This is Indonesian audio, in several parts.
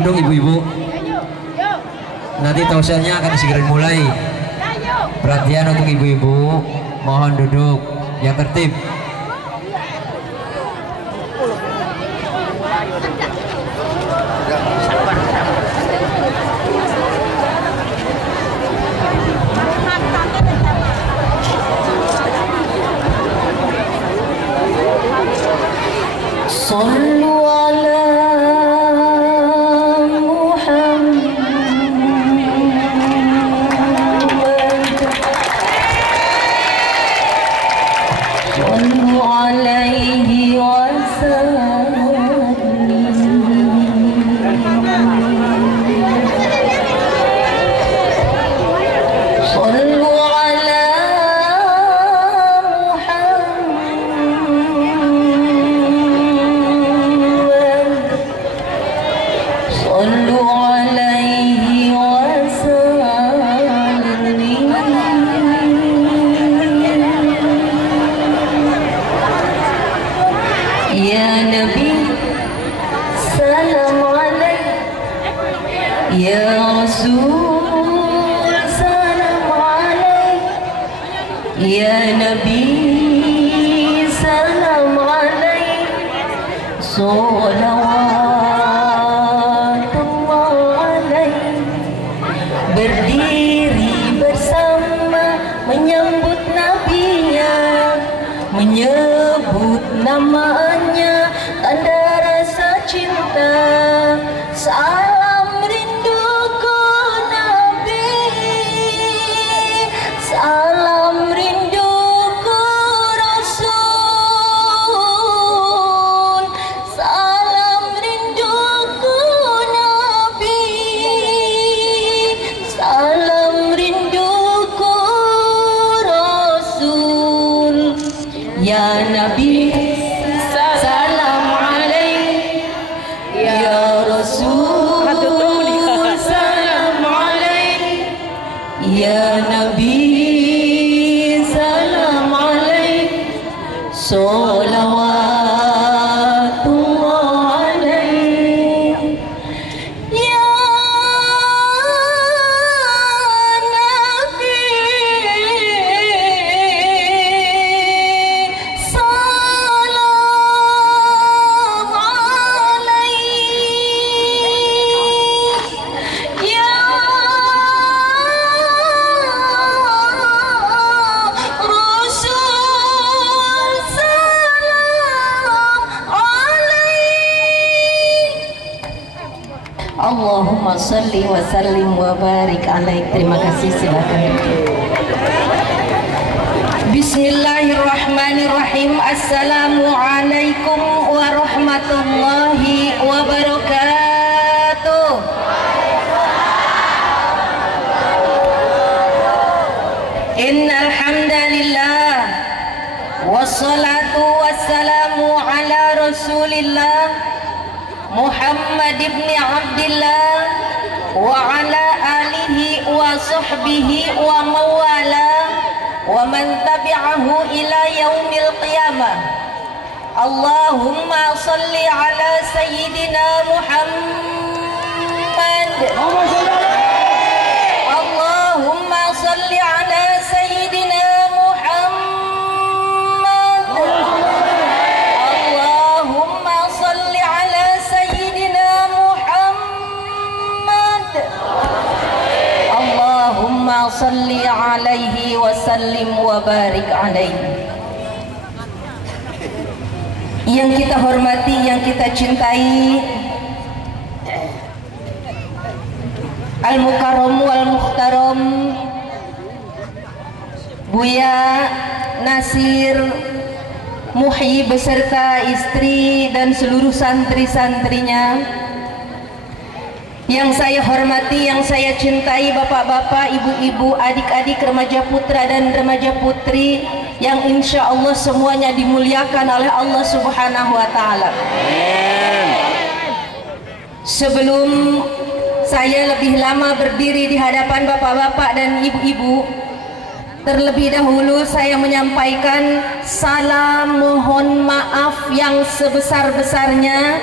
duduk ibu-ibu. Nanti tausiahnya akan segera mulai. Perhatian untuk ibu-ibu, mohon duduk yang tertib. Sallu ala Muhammad, sallu alaihi wasallam. Sallu ala صلوا عليه وسلم يا نبي سلام عليك يا رسول سلام عليك يا نبي سلام عليك صلوات berdiri bersama menyambut nabinya, menyebut namanya, tanda rasa cinta. Salam rinduku Nabi, salam rinduku Rasul, salam rinduku Nabi, salam rinduku Rasul. Ya Nabi salam alaik, ya Rasul salam alaik, ya Nabi salam alaik, salawatullah alaik. Ya Nabi salam alaik, ya Rasul salam alaik. Allahumma salli wa sallim wa barik alaik. Terima kasih, silakan. Bismillahirrahmanirrahim. Assalamualaikum warahmatullahi wabarakatuh. Innal hamdalillah wassalatu wassalamu ala Rasulillah Muhammad ibn Abdillah wa ala alihi wa sahbihi wa mawala wa man tabi'ahu ila yaumil qiyamah. Allahumma salli ala sayyidina Muhammad. Allahumma salli ala sayyidina Muhammad. Allahumma salli ala sayyidina Muhammad. Allahumma salli alaihi wa sallim wa barik alaihi. Yang kita hormati, yang kita cintai, Al-Mukarram wal-Mukhtaram Buya Nasir Muhyi beserta istri dan seluruh santri-santrinya, yang saya hormati, yang saya cintai, bapak-bapak, ibu-ibu, adik-adik, remaja putra dan remaja putri yang insya Allah semuanya dimuliakan oleh Allah Subhanahu wa Ta'ala. Sebelum saya lebih lama berdiri di hadapan bapak-bapak dan ibu-ibu, Terlebih dahulu saya menyampaikan salam mohon maaf yang sebesar-besarnya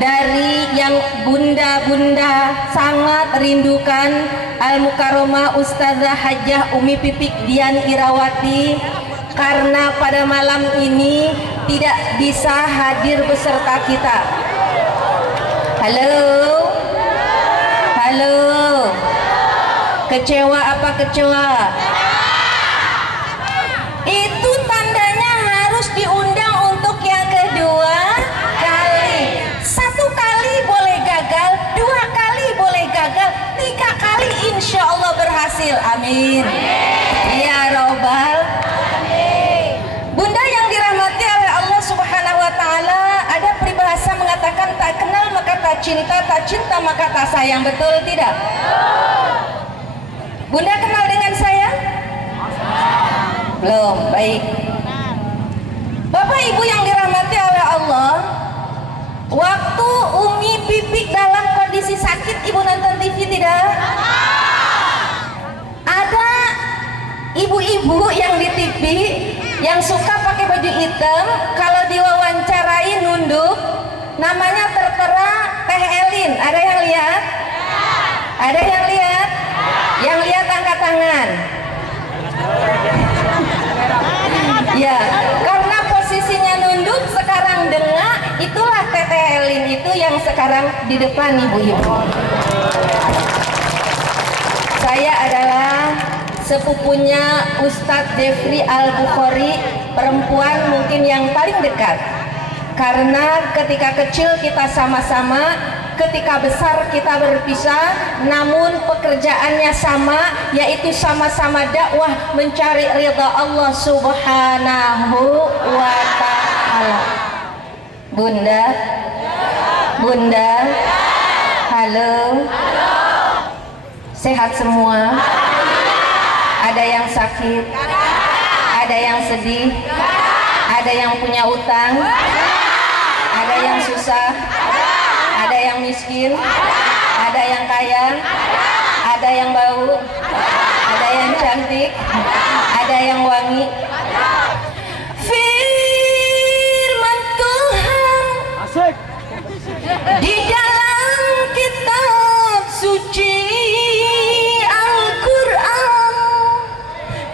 dari yang bunda-bunda sangat rindukan, Al-Mukarramah Ustazah Hajjah Umi Pipik Dian Irawati, karena pada malam ini tidak bisa hadir beserta kita. Halo, halo, kecewa apa kecewa? Itu tandanya harus diundang untuk yang kedua kali. 1 kali boleh gagal, 2 kali boleh gagal, 3 kali insya Allah berhasil. Amin. Ya Robbal. Bunda yang dirahmati oleh Allah Subhanahu wa Ta'ala, ada peribahasa mengatakan tak kenal maka tak cinta maka tak sayang. Betul tidak? Bunda kenal dengan saya? Belum. Baik. Bapak Ibu yang dirahmati oleh Allah, waktu Umi Pipik dalam kondisi sakit, Ibu nonton TV tidak? Ada ibu-ibu yang di TV yang suka pakai baju hitam, kalau diwawancarai nunduk, namanya tertera Teh Elin. Ada yang lihat? Ada yang lihat? Yang lihat angkat tangan. Ya, karena posisinya nunduk, sekarang dengak, itulah Teteh Elin itu yang sekarang di depan ibu-ibu. Saya adalah sepupunya Ustadz Jeffrey Al-Bukhari, perempuan mungkin yang paling dekat. Karena ketika kecil kita sama-sama, ketika besar kita berpisah, namun pekerjaannya sama, yaitu sama-sama dakwah mencari ridha Allah Subhanahu wa Ta'ala. Bunda, Bunda, halo, sehat semua? Ada yang sakit, ada yang sedih, ada yang punya utang, ada yang susah, ada yang miskin, ada yang kaya, ada yang bau, ada yang cantik, ada yang wangi. Firman Tuhan di dalam kitab suci Al-Quran,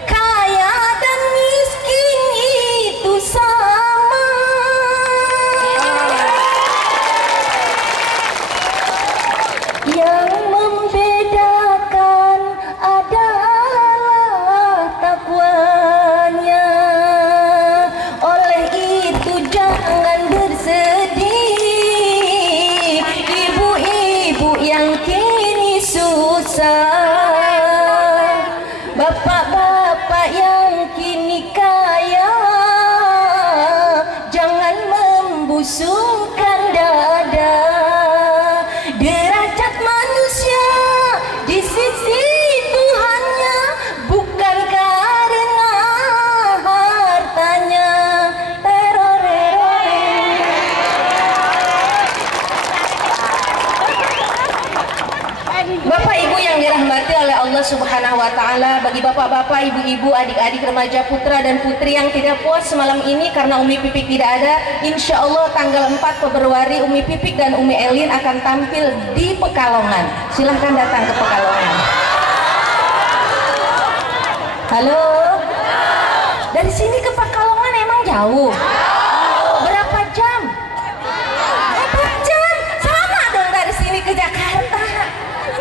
kaya dan miskin itu sama. Yang membedakan adalah takwanya. Oleh itu jangan bersedih, ibu-ibu yang kini susah, bapak-bapak yang kini kaya, jangan membusungkan dada. Derajat manusia di sisi Tuhannya bukan karena hartanya. Bapak Ibu yang dirahmati oleh Allah Subhanahu wa Ta'ala, bagi bapak-bapak, ibu-ibu, adik-adik, remaja, putra dan putri yang tidak puas malam ini karena Umi Pipik tidak ada, insya Allah tanggal 4 Februari Umi Pipik dan Umi Elin akan tampil di Pekalongan. Silahkan datang ke Pekalongan. Halo, dari sini ke Pekalongan emang jauh? Berapa jam? 4 jam? Sama dong dari sini ke Jakarta.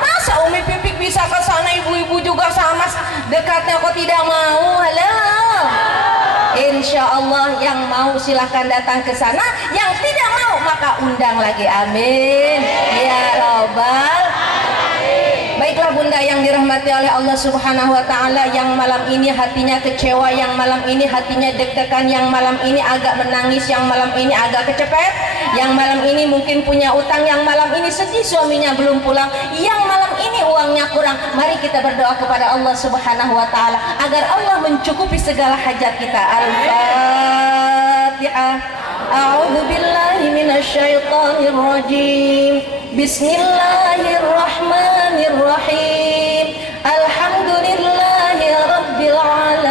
Masa Umi Pipik bisa ke sana, ibu-ibu juga sama dekatnya kok tidak mau? Halo. Insya Allah yang mau silahkan datang ke sana, yang tidak mau maka undang lagi. Amin. Ya Robbal. Baiklah Bunda yang dirahmati oleh Allah Subhanahu wa Ta'ala, yang malam ini hatinya kecewa, yang malam ini hatinya deg-degan, yang malam ini agak menangis, yang malam ini agak kecepet, yang malam ini mungkin punya utang, yang malam ini sedih suaminya belum pulang, yang malam ini uangnya kurang. Mari kita berdoa kepada Allah Subhanahu wa Ta'ala agar Allah mencukupi segala hajat kita. Al-Fatihah. A'udzu billahi minasyaitonir rajim. Bismillahirrahmanirrahim. Alhamdulillahi rabbil alamin.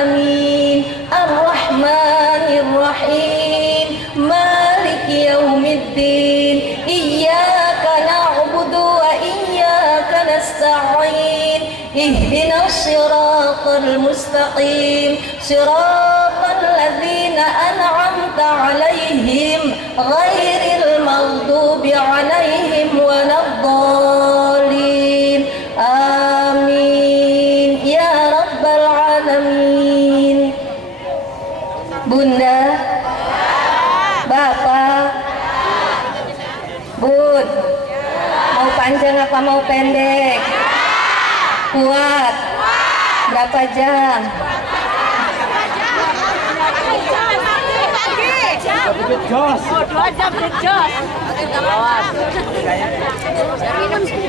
ihdinas siratal mustaqim siratal ladzina an'amta 'alaihim ghairil maghdubi 'alaihim waladdallin. Amin ya rabbal alamin. Bunda, Bapak, Bun, mau panjang apa mau pendek? Kuat? Berapa jam?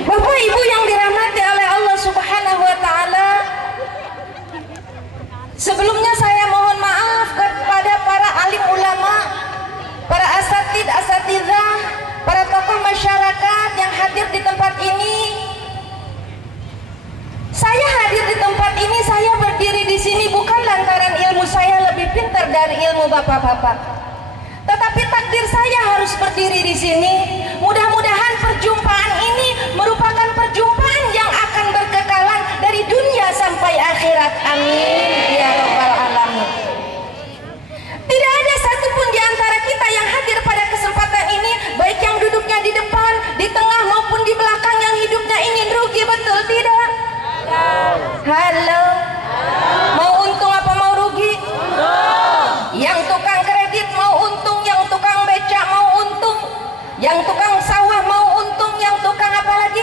Bapak Ibu yang dirahmati oleh Allah Subhanahu wa Ta'ala, sebelumnya saya mohon maaf kepada para alim ulama, para asatidzah, para tokoh masyarakat yang hadir di tempat ini. Saya hadir di tempat ini, saya berdiri di sini bukan lantaran ilmu saya lebih pintar dari ilmu bapak-bapak, tetapi takdir saya harus berdiri di sini. Mudah-mudahan perjumpaan ini merupakan perjumpaan yang akan berkekalan dari dunia sampai akhirat. Amin ya rabbal alamin. Tidak ada satupun di antara kita yang hadir pada kesempatan ini, baik yang duduknya di depan, di tengah maupun di belakang, yang hidupnya ingin rugi, betul tidak? Halo, mau untung apa mau rugi? Yang tukang kredit mau untung, yang tukang beca mau untung, yang tukang sawah mau untung, yang tukang apa lagi?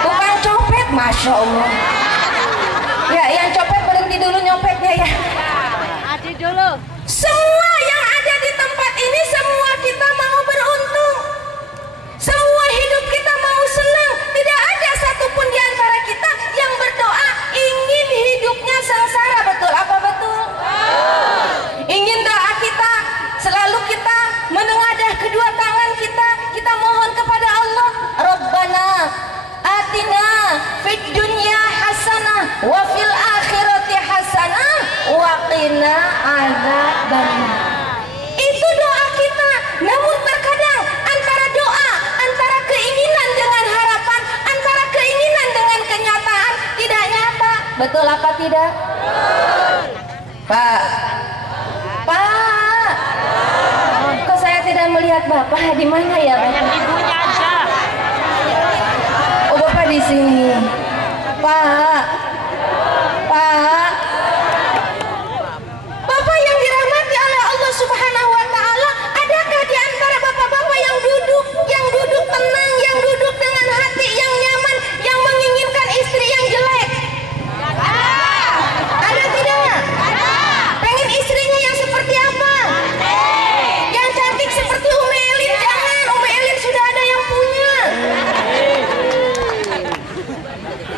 Tukang copet, masya Allah. Ya, yang copet berhenti dulu nyopetnya ya. Adi dulu. Semua yang ada di tempat ini, semua kita mau beruntung. Semua hidup kita mau senang. Tidak ada satupun di antara kita yang berdoa ingin hidupnya sengsara. Betul apa betul? Ingin doa kita selalu kita menengadah kedua tangan kita mohon kepada Allah, Rabbana atina fid dunya hasanah wa fil akhirati hasanah wa qina adzabannar. Itu doa kita. Namun terkadang antara doa, antara keinginan dengan harapan, antara keinginan dengan kenyataan tidak nyata. Betul apa tidak? Pak, kok saya tidak melihat Bapak? Di mana ya Bapak? Ibunya aja. Oh, Bapak di sini. Pak, Bapak yang dirahmati oleh Allah Subhanahu wa Ta'ala, adakah di antara bapak-bapak yang duduk tenang, yang duduk dengan hati yang nyaman, yang menginginkan istri yang jelek? Ada tidak? Pengen istrinya yang seperti apa? Yang cantik seperti Umi Elin? Jangan, Umi Elin sudah ada yang punya.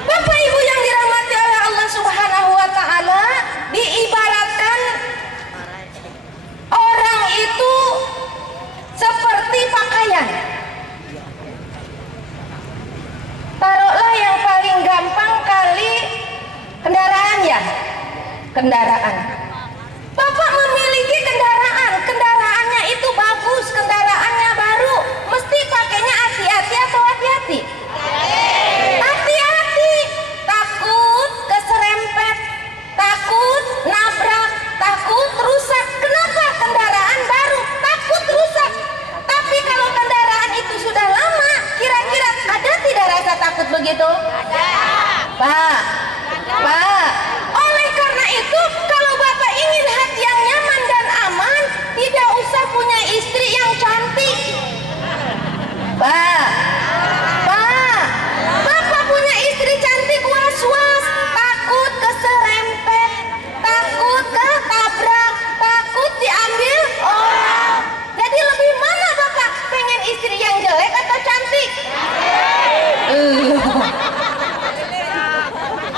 Bapak Ibu yang dirahmati oleh Allah Subhanahu wa Ta'ala, diibaratkan orang itu seperti pakaian. Taruhlah yang paling gampang kali kendaraan ya. Kendaraan. Bapak memiliki kendaraannya itu bagus, kendaraannya baru, mesti pakainya hati-hati atau hati-hati? Hati-hati, takut keserempet, takut nabrak, takut rusak. Kenapa? Kendaraan baru, takut rusak. Tapi kalau kendaraan itu sudah lama, kira-kira ada tidak rasa takut begitu? Pak, oleh karena itu kalau Bapak ingin hati yang nyaman dan aman, tidak usah punya istri yang cantik. Pak, Bapak punya istri cantik was-was, takut keserempet, takut ketabrak, takut diambil orang. Jadi lebih mana Bapak? Pengen istri yang jelek atau cantik?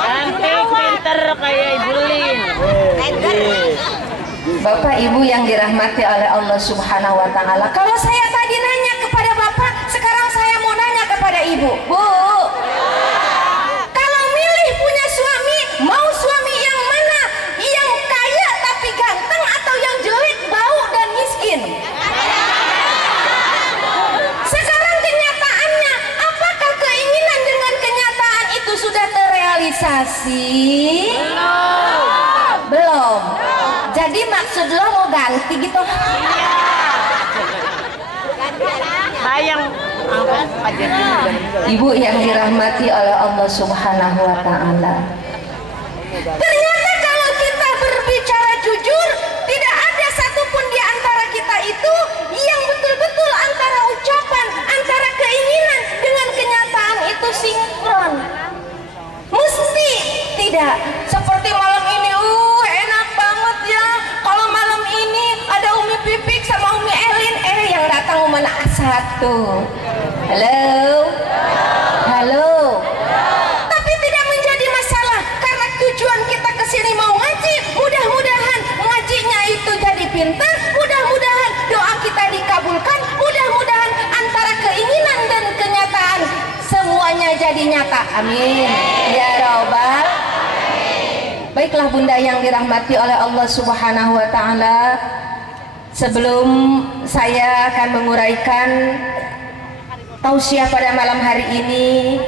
Cantik, pinter kayak Ibu Lin. Bapak Ibu yang dirahmati oleh Allah Subhanahu wa Ta'ala, kalau saya tadi nanya kepada Bapak, sekarang saya mau nanya kepada Ibu. Bu, kalau milih punya suami, mau suami yang mana? Yang kaya tapi ganteng atau yang jelek, bau dan miskin? Sekarang kenyataannya, apakah keinginan dengan kenyataan itu sudah terrealisasi? kasih? Belum. Jadi maksud lo mau ganti gitu? Sayang. Ibu yang dirahmati oleh Allah Subhanahu wa Ta'ala, ternyata kalau kita berbicara jujur, tidak ada satupun di antara kita itu yang betul-betul antara ucapan, antara keinginan dengan kenyataan itu sinkron. Mesti tidak seperti malam ini. Enak banget ya kalau malam ini ada Umi Pipik sama Umi Elin. Yang datang mana satu. Halo, halo. Tapi tidak menjadi masalah karena tujuan kita kesini mau ngaji. Mudah-mudahan ngajinya itu jadi pintar. Mudah-mudahan doa kita dikabulkan. Mudah-mudahan antara keinginan dan kenyataan semuanya jadi nyata. Amin. Ya Rabbal. Baiklah bunda yang dirahmati oleh Allah Subhanahu wa Ta'ala, sebelum saya akan menguraikan tausiah pada malam hari ini,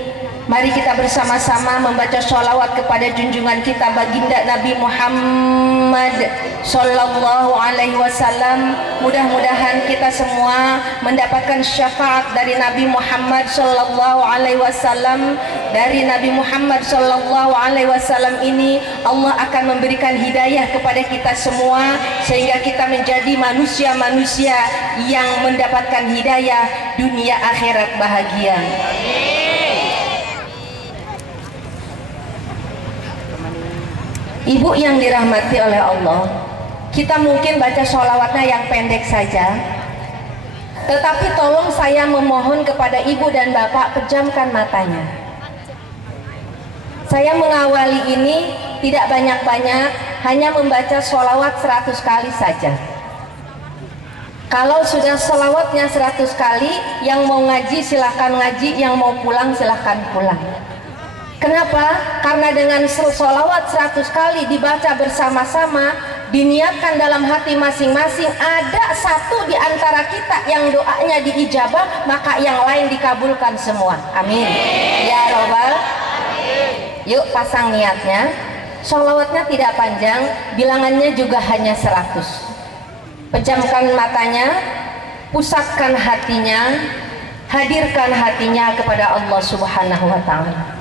mari kita bersama-sama membaca sholawat kepada junjungan kita baginda Nabi Muhammad Sallallahu Alaihi Wasallam. Mudah-mudahan kita semua mendapatkan syafaat dari Nabi Muhammad Sallallahu Alaihi Wasallam. Dari Nabi Muhammad Sallallahu Alaihi Wasallam ini Allah akan memberikan hidayah kepada kita semua sehingga kita menjadi manusia-manusia yang mendapatkan hidayah dunia akhirat bahagia. Ibu yang dirahmati oleh Allah, kita mungkin baca sholawatnya yang pendek saja, tetapi tolong saya memohon kepada ibu dan bapak pejamkan matanya. Saya mengawali ini tidak banyak-banyak, hanya membaca sholawat 100 kali saja. Kalau sudah sholawatnya 100 kali, yang mau ngaji silahkan ngaji, yang mau pulang silahkan pulang. Kenapa? Karena dengan sholawat 100 kali dibaca bersama-sama, diniatkan dalam hati masing-masing, ada satu di antara kita yang doanya diijabah, maka yang lain dikabulkan semua. Amin. Ya Rabbal. Yuk pasang niatnya. Sholawatnya tidak panjang, bilangannya juga hanya 100. Pejamkan matanya, pusatkan hatinya, hadirkan hatinya kepada Allah Subhanahu wa Ta'ala.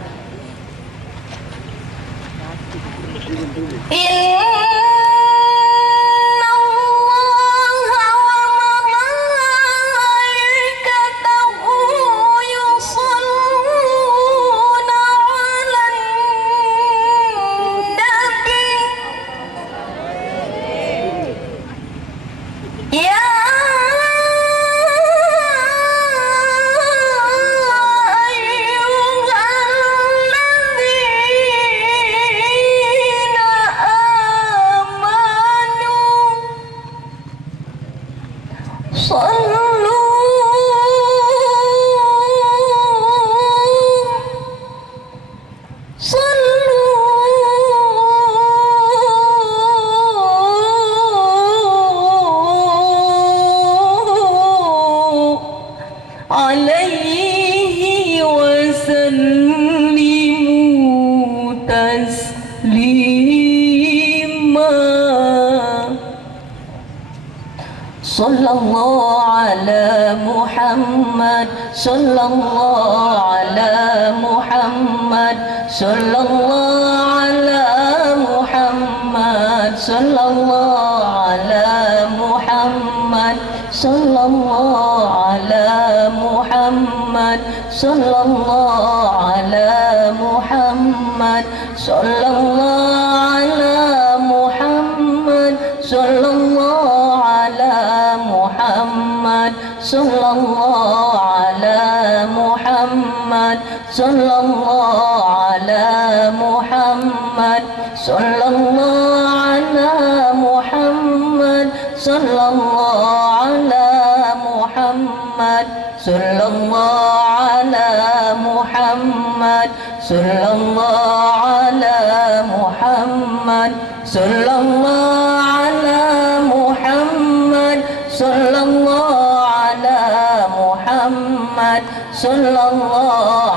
Sallallahu ala Muhammad, sallallahu ala Muhammad, sallallahu ala Muhammad, sallallahu ala Muhammad, sallallahu ala Muhammad, sallallahu ala Muhammad, sallallahu ala Muhammad, sallallahu Muhammad, sallallahu ala Muhammad, sallallahu ala Muhammad, sallallahu ala Muhammad, sallallahu ala Muhammad, sallallahu ala Muhammad, sallallahu ala Muhammad, sallallahu ala Muhammad, sallallahu ala Muhammad, sallallahu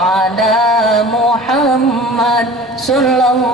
ala Muhammad, sallallahu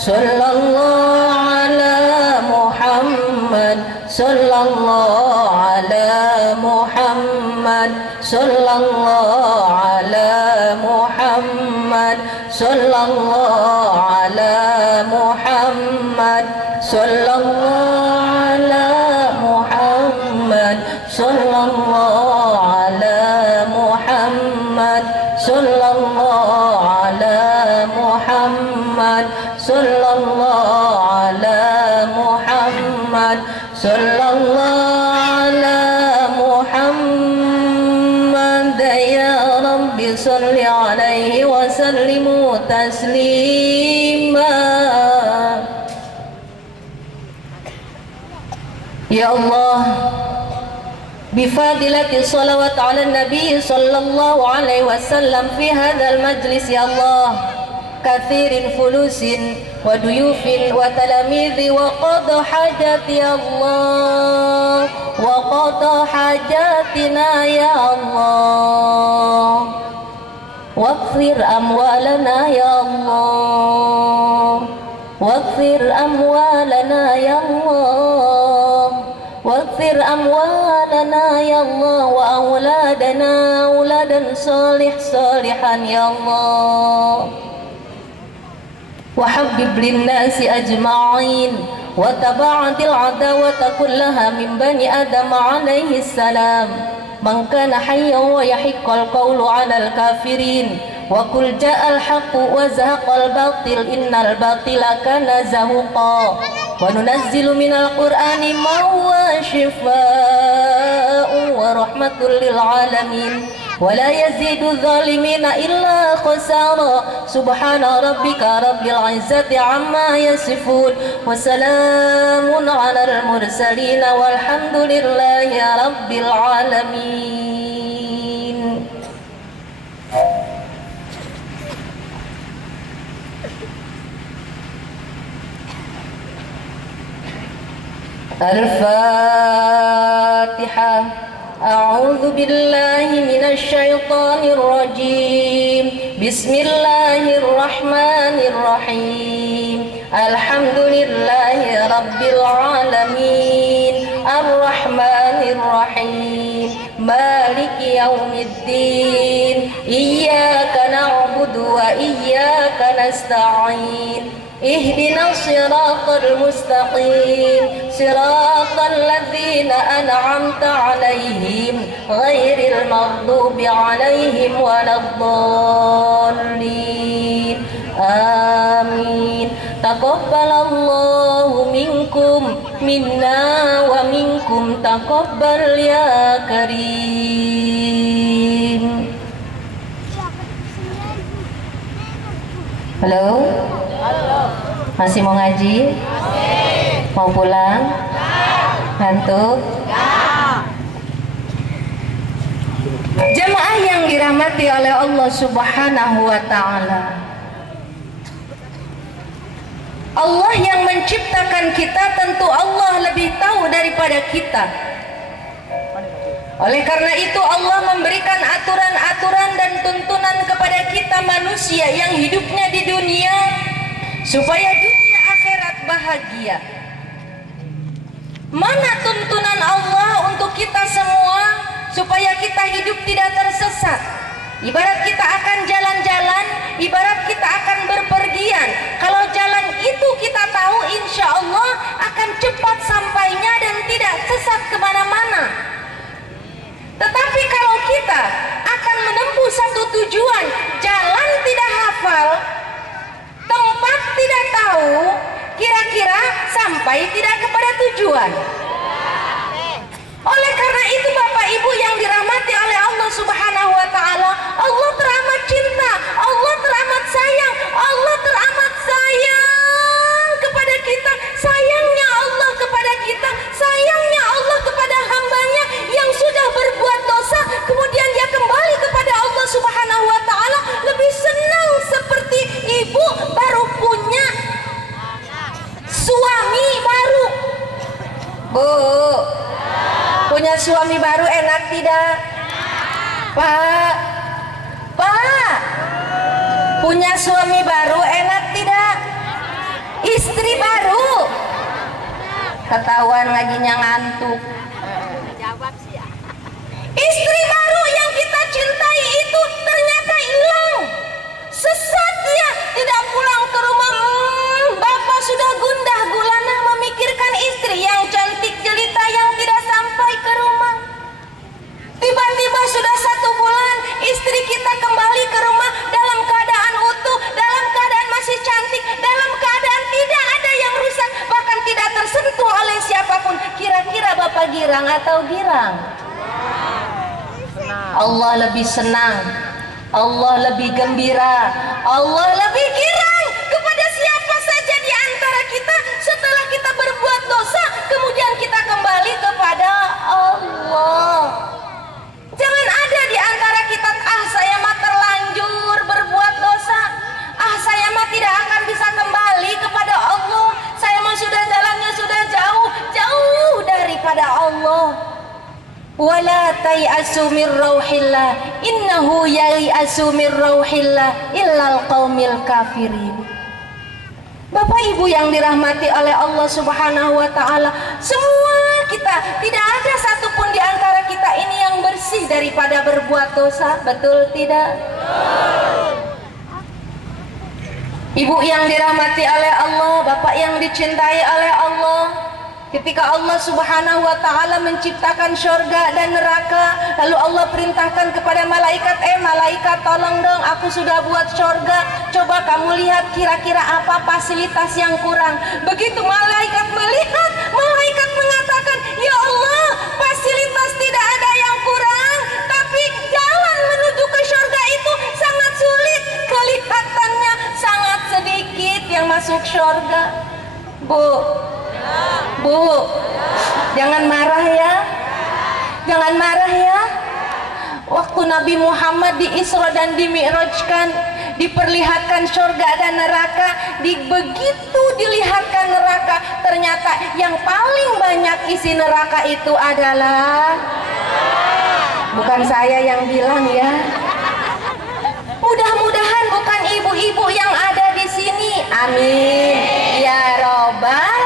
sallallahu ala Muhammad, sallallahu ala Muhammad, sallallahu ala Muhammad, sallallahu ala Muhammad, sallallahu ala Muhammad, sallallahu ala Muhammad, sallallahu ala Muhammad, sallallahu ala Muhammad, sallallahu ala Muhammad. Ya Rabbi salli alaihi wa sallimu taslima. Ya Allah, bifadilati salawat ala nabi sallallahu alaihi wasallam fi hadzal majlis ya Allah, kathirin fulusin wa duyufin wa talamidhi wa qada hajati ya Allah, wa qada hajatina ya Allah, waghfir amwalana ya Allah, waghfir amwalana ya Allah, waghfir amwalana ya Allah, wa auladana auladan salih salihan ya Allah, wa habib linnasi ajma'in wa taba'atil adawata kullaha min bani adam alaihi salam, man kana hayyan wa yahiqqal qawlu 'alal kafirin, wa qul ja'al haqqu wa zahaqal batil innal batila kana zahuqa, wa nunazzilu minal qur'ani ma huwa shifaa'un wa rahmatul lil alamin, wa la yazidu zalimina illa khasara. Subhana rabbika rabbil izzati amma yasifun, wa salamun alal mursalin walhamdulillahi rabbil alamin. Al-Fatihah. A'udzu billahi minasy syaithanir rajim. Bismillahirrahmanirrahim. Alhamdulillahi rabbil alamin. Arrahmanir rahim. Maliki yaumiddin. Iyyaka na'budu wa iyyaka nasta'in. Ihdinas siratal mustaqim, siratal ladzina an'amta 'alaihim ghairil maghdubi 'alaihim waladdallin. Amin. Taqabbalallahu minkum minna wa minkum taqabbal ya karim. Halo? Masih mau ngaji? Mau pulang? Ngantuk? Jamaah yang dirahmati oleh Allah Subhanahu wa ta'ala, Allah yang menciptakan kita, tentu Allah lebih tahu daripada kita. Oleh karena itu Allah memberikan aturan-aturan dan tuntunan kepada kita manusia yang hidupnya di dunia, supaya dunia akhirat bahagia. Mana tuntunan Allah untuk kita semua supaya kita hidup tidak tersesat? Ibarat kita akan jalan-jalan, ibarat kita akan berpergian. Kalau jalan itu kita tahu insya Allah akan cepat sampainya dan tidak sesat kemana-mana. Tetapi kalau kita akan menempuh satu tujuan, jalan tidak hafal, tempat tidak tahu, kira-kira sampai tidak kepada tujuan. Oleh karena itu Bapak Ibu yang dirahmati oleh Allah Subhanahu wa ta'ala, Allah teramat cinta, Allah teramat sayang, Allah teramat sayang kepada kita. Sayangnya Allah kepada kita, sayangnya Allah kepada hambanya yang sudah berbuat dosa, kemudian dia kembali kepada Allah Subhanahu wa ta'ala, lebih senang seperti ibu baru punya suami baru. Bu, punya suami baru enak tidak? Pak, punya suami baru enak tidak? ketahuan ngajinya ngantuk. Istri baru yang kita cintai itu ternyata hilang, sesat dia, tidak pulang ke rumah. Bapak sudah gundah gulana memikirkan istri yang cantik jelita yang tidak sampai ke rumah. Tiba-tiba sudah 1 bulan istri kita kembali ke rumah dalam keadaan utuh, dalam keadaan masih cantik, dalam keadaan tidak ada yang rusak, bahkan tidak tersentuh oleh siapapun. Kira-kira Bapak girang atau girang? Allah lebih senang, Allah lebih gembira, Allah lebih girang kepada siapa saja di antara kita setelah kita berbuat dosa kemudian kita kembali kepada Allah. Jangan ada di antara kita, saya mah terlanjur berbuat dosa, saya mah tidak akan bisa kembali kepada Allah, saya mah sudah jalannya sudah jauh daripada Allah. Wala tai'asu min rauhillah innahu yai'asu min rauhillah illal qaumil kafirin. Bapak Ibu yang dirahmati oleh Allah Subhanahu wa taala, semua kita, tidak ada satupun di antara kita ini yang bersih daripada berbuat dosa, betul tidak? Ibu yang dirahmati oleh Allah, Bapak yang dicintai oleh Allah, ketika Allah Subhanahu wa taala menciptakan surga dan neraka, lalu Allah perintahkan kepada malaikat, malaikat tolong dong, aku sudah buat surga, coba kamu lihat kira-kira apa fasilitas yang kurang. Begitu malaikat melihat, malaikat mengatakan, ya Allah, fasilitas tidak ada yang kurang, tapi jalan menuju ke surga itu sangat sulit, kelihatannya sangat sedikit yang masuk surga. Bu, jangan marah ya, jangan marah ya. Waktu Nabi Muhammad di Isra dan di Mi'rajkan, diperlihatkan surga dan neraka, begitu dilihatkan neraka, ternyata yang paling banyak isi neraka itu adalah, bukan saya yang bilang ya, mudah-mudahan bukan ibu-ibu yang ada di sini, amin ya robbal.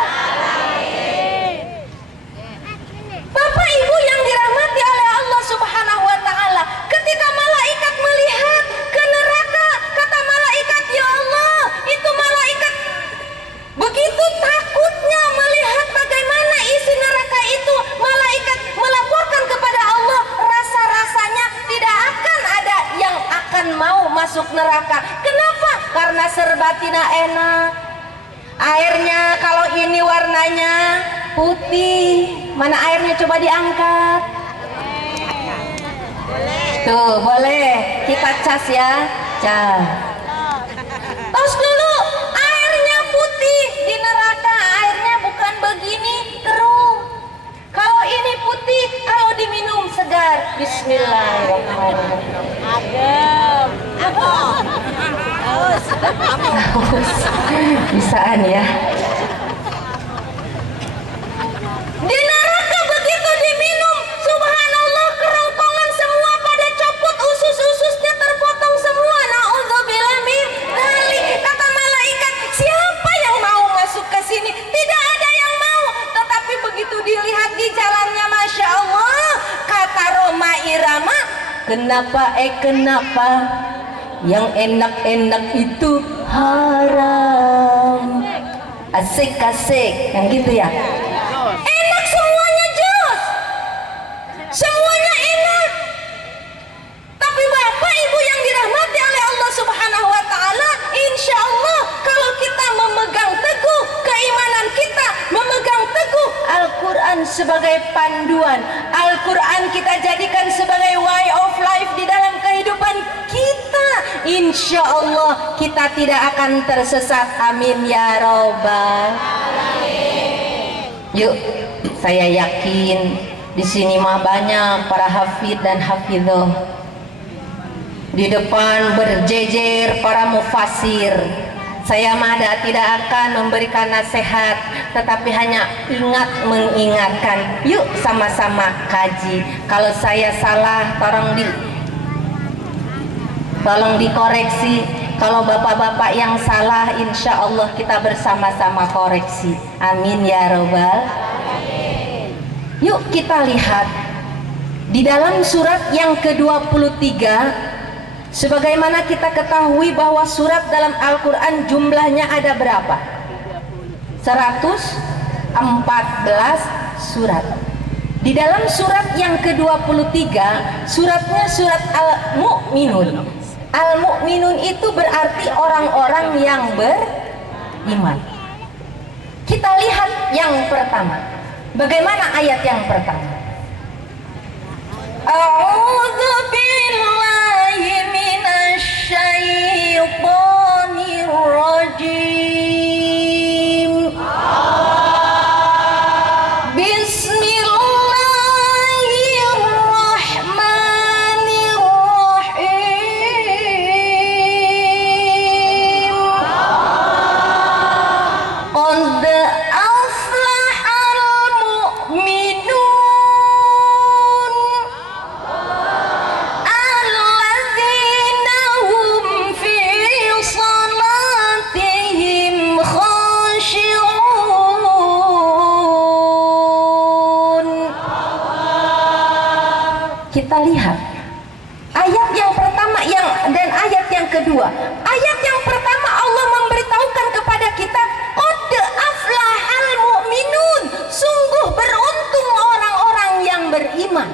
Bapak Ibu yang dirahmati oleh Allah Subhanahu wa taala, ketika malaikat melihat ke neraka, kata malaikat, ya Allah, itu malaikat begitu takutnya melihat bagaimana isi neraka itu, malaikat melaporkan kepada Allah, rasa-rasanya tidak akan ada yang akan mau masuk neraka. Kenapa? Karena serba tidak enak. Airnya kalau ini warnanya putih, mana airnya, coba diangkat. Tuh, boleh kita cas ya, cas. Tos dulu, airnya putih, di neraka airnya bukan begini keruh. Kalau ini putih, kalau diminum segar. Bismillahirrahmanirrahim. Bisaan ya. Di neraka begitu diminum, subhanallah, kerongkongan semua pada copot, usus-ususnya terpotong semua. Na'udzubillah min dzalik. Kata malaikat, siapa yang mau masuk ke sini? Tidak ada yang mau. Tetapi begitu dilihat di jalannya, masya Allah, kata Roma Irama, kenapa yang enak-enak itu haram, asik-asik, yang gitu ya. Enak semuanya, jos, semuanya enak. Tapi Bapak Ibu yang dirahmati oleh Allah Subhanahu wa taala, insya Allah kalau kita memegang teguh keimanan kita, memegang teguh Al-Quran sebagai panduan, Al-Quran kita jadikan sebagai way of life di dalam kehidupan kita, insya Allah kita tidak akan tersesat, amin ya robbal alamin. Yuk, saya yakin di sini mah banyak para hafid dan hafidhoh. Di depan berjejer para mufasir. Saya mah tidak akan memberikan nasihat, tetapi hanya mengingatkan. Yuk sama-sama kaji. Kalau saya salah, tolong dikoreksi. Kalau bapak-bapak yang salah, insya Allah kita bersama-sama koreksi. Amin ya robbal. Yuk kita lihat di dalam surat yang ke-23. Sebagaimana kita ketahui bahwa surat dalam Al-Quran jumlahnya ada berapa? 114 surat. Di dalam surat yang ke-23, suratnya surat Al-Mu'minun. Al-Mu'minun itu berarti orang-orang yang beriman. Kita lihat yang pertama. Bagaimana ayat yang pertama? A'udzu billahi minasy syaithanir rajim. Bismillahirrahmanirrahim. Qad aflahal mu'minun alladzina hum fi salatihim khashi'un. Kita lihat ayat yang pertama dan ayat yang kedua. Ayat yang pertama Allah memberitahukan kepada kita, qad aflahal mu'minun, sungguh beruntung orang-orang yang beriman.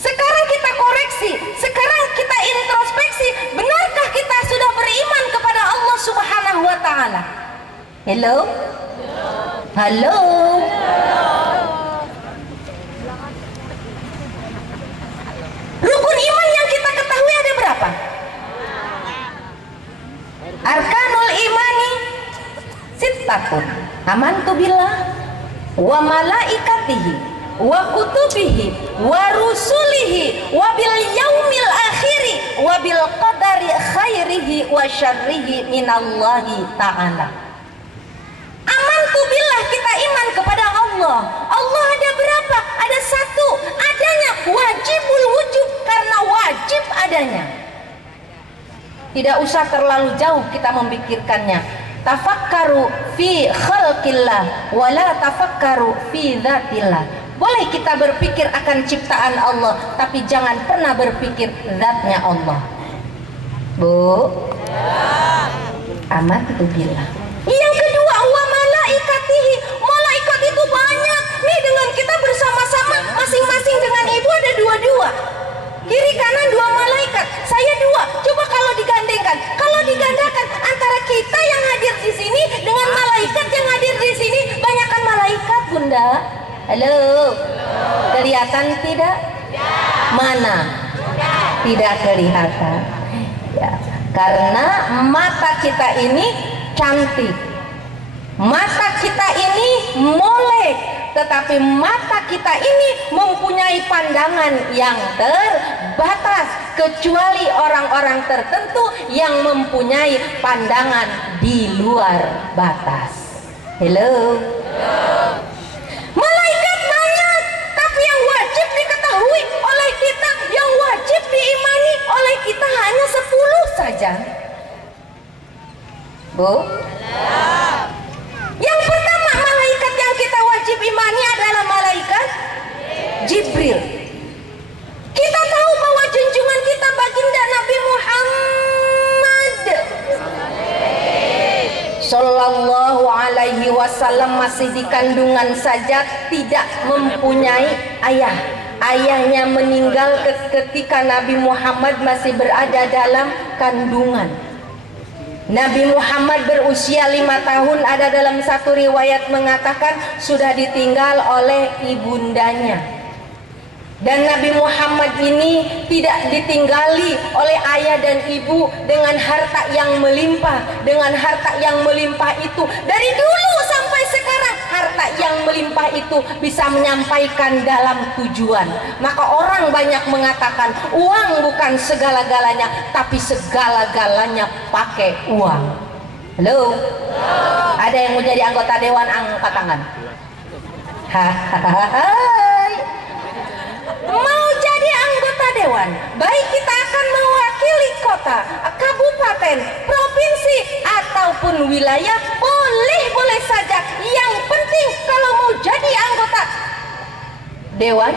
Sekarang kita koreksi, sekarang kita introspeksi, benarkah kita sudah beriman kepada Allah Subhanahu wa taala? Hello? Halo? Rukun iman yang kita ketahui ada berapa? Arkanul imani sittatun. Amantu billah wa malaikatihi wa kutubihi wa rusulihi wa bil yaumil akhiri wa bil qadari khairihi wa syarrihi minallahi ta'ala. Amantu billah, kita iman kepada Allah. Allah ada berapa? Ada satu. Adanya wajibul wujub, karena wajib adanya. Tidak usah terlalu jauh kita memikirkannya. Tafakkaru fi khalqillah wala tafakkaru fi dzatillah. Boleh kita berpikir akan ciptaan Allah, tapi jangan pernah berpikir zatnya Allah. Bu? Amantu billah. Yang kedua, wa malaikatihi. Malaikat itu banyak. Nih dengan kita bersama-sama, masing-masing dengan ibu ada dua-dua. Kiri kanan dua malaikat, saya dua. Coba kalau digandengkan, kalau digandakan antara kita yang hadir di sini dengan malaikat yang hadir di sini, banyakkan malaikat, Bunda. Halo. Kelihatan tidak? Mana? Tidak kelihatan. Ya, karena mata kita ini cantik, mata kita ini molek, tetapi mata kita ini mempunyai pandangan yang terbatas, kecuali orang-orang tertentu yang mempunyai pandangan di luar batas. Hello. Malaikat banyak, tapi yang wajib diketahui oleh kita, yang wajib diimani oleh kita hanya 10 saja. Bu? Yang pertama, malaikat yang kita wajib imani adalah malaikat Jibril. Kita tahu bahwa junjungan kita baginda Nabi Muhammad Sallallahu alaihi wasallam masih di kandungan saja, tidak mempunyai ayah. Ayahnya meninggal ketika Nabi Muhammad masih berada dalam kandungan. Nabi Muhammad berusia 5 tahun, ada dalam satu riwayat mengatakan sudah ditinggal oleh ibundanya. Dan Nabi Muhammad ini tidak ditinggali oleh ayah dan ibu dengan harta yang melimpah. Dengan harta yang melimpah itu, dari dulu sampai sekarang, harta yang melimpah itu bisa menyampaikan dalam tujuan. Maka orang banyak mengatakan uang bukan segala-galanya, tapi segala-galanya pakai uang. Halo? Ada yang mau jadi anggota dewan, angkat tangan. Hahaha. Mau jadi anggota dewan, baik kita akan mewakili kota, kabupaten, provinsi, ataupun wilayah, boleh-boleh saja. Yang penting kalau mau jadi anggota dewan?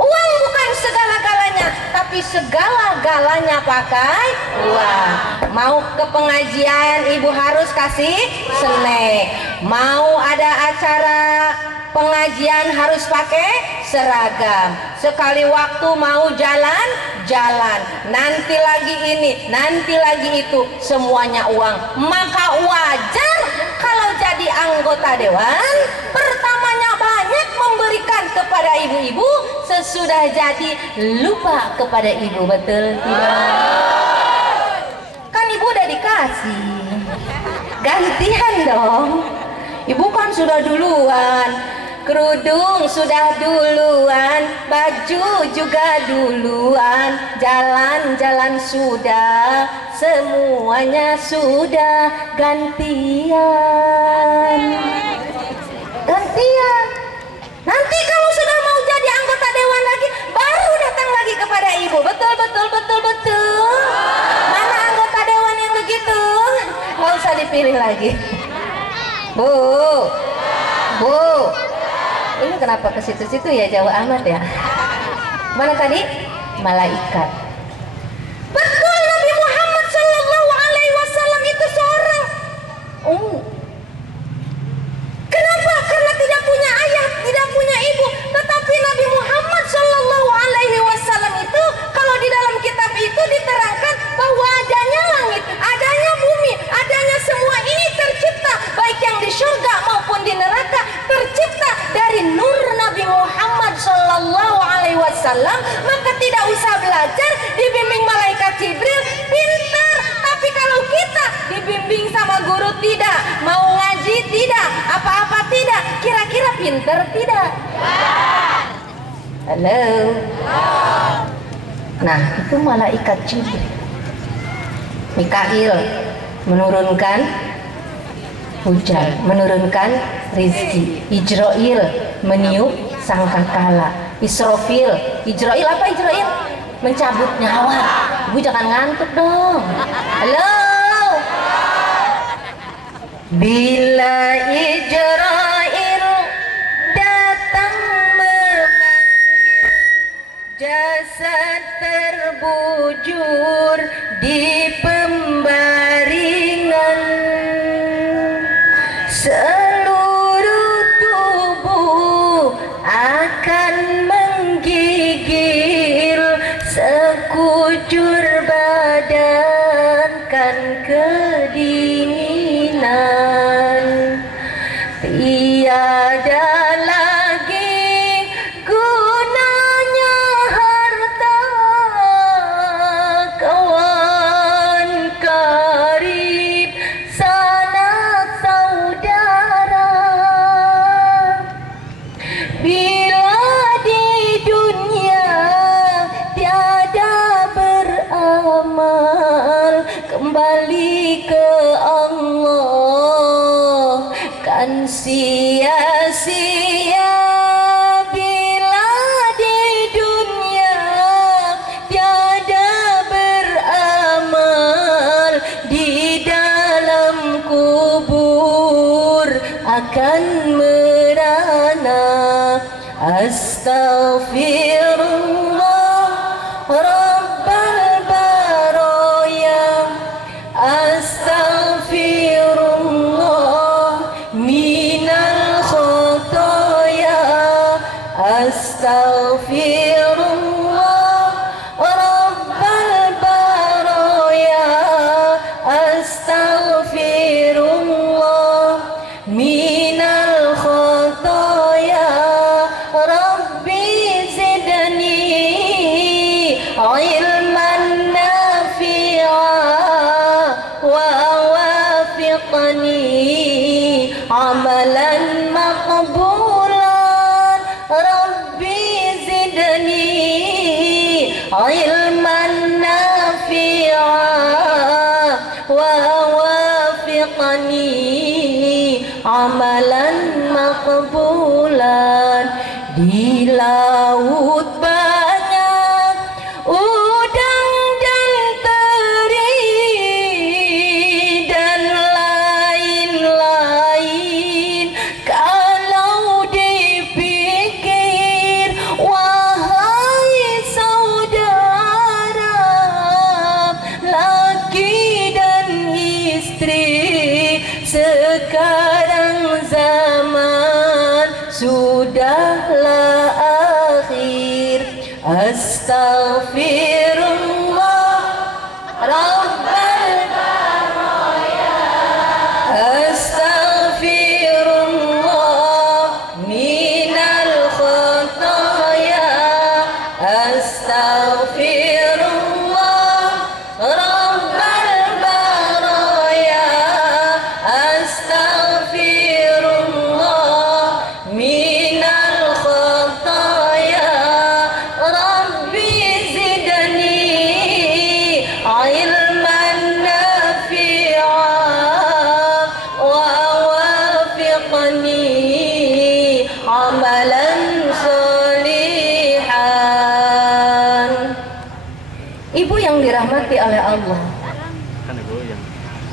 Uang bukan segala-galanya, tapi segala-galanya pakai uang. Mau ke pengajian ibu harus kasih snack. Mau ada acara pengajian harus pakai seragam. Sekali waktu mau jalan-jalan, nanti lagi ini, nanti lagi itu, semuanya uang. Maka wajar kalau jadi anggota dewan, pertamanya banyak memberikan kepada ibu-ibu, sesudah jadi lupa kepada ibu. Betul tidak? Kan ibu udah dikasih, gantian dong. Ibu kan sudah duluan, kerudung sudah duluan, baju juga duluan, jalan-jalan sudah, semuanya sudah gantian. Gantian. Nanti kalau sudah mau jadi anggota dewan lagi, baru datang lagi kepada ibu. Betul, betul, betul, betul. Mana anggota dewan yang begitu? Nggak usah dipilih lagi. Bu, Bu. Ini kenapa ke situ-situ ya, jauh amat ya? Mana tadi? Malaikat. Betul, Nabi Muhammad Sallallahu Alaihi Wasallam itu seorang. Kenapa? Karena tidak punya ayah, tidak punya ibu. Tetapi Nabi Muhammad Sallallahu Alaihi Wasallam itu, kalau di dalam kitab itu diterangkan bahwa adanya langit, adanya bumi, adanya semua ini tercipta, baik yang di surga maupun di neraka, tercipta dari nur Nabi Muhammad Sallallahu Alaihi Wasallam. Maka tidak usah belajar dibimbing malaikat Jibril, pintar. Tapi kalau kita dibimbing sama guru tidak, mau ngaji tidak, apa-apa tidak, kira-kira pintar tidak? Halo. Nah, itu malaikat Jibril. Mikail menurunkan hujan, menurunkan rizki. Ijrail meniup sangkakala. Israfil, Ijrail apa Ijrail? Mencabut nyawa. Ibu jangan ngantuk dong. Halo. Bila Ijrail datang memanggil, jasad terbujur di pembaringan, seluruh tubuh akan menggigil, sekujur badan kan kedinginan. Tiada lagi gunanya harta, kawan karib, sanak saudara. Bila di dunia tiada beramal, kembali ke Allah kan sia-sia. Bila di dunia tiada beramal, di dalam kubur akan merana. Astaghfirullah Rabbal baraya, astaghfirullah minal khotoya, astaghfirullah Rabbal baraya, astaghfirullah minal khotoya. Rabbi zidni ilman nafi'a wa wafiqni amalan maqbulan. Rabbi zidni ilman nafi'a wa wafiqni amalan maqbulan. Di laut banyak udang dan teri dan lain-lain. Kalau dipikir minni amalan solihan. Ibu yang dirahmati oleh Allah,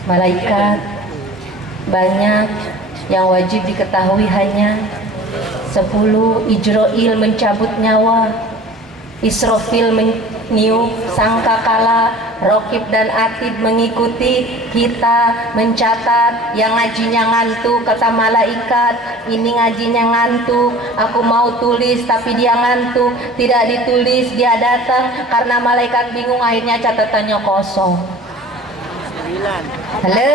malaikat banyak yang wajib diketahui hanya 10. Ijroil mencabut nyawa, Israfil meniup sangkakala, Rokib dan Atid mengikuti, kita mencatat. Yang ngajinya ngantuk, kata malaikat, ini ngajinya ngantuk, aku mau tulis tapi dia ngantuk, tidak ditulis, dia datang karena malaikat bingung, akhirnya catatannya kosong. Halo,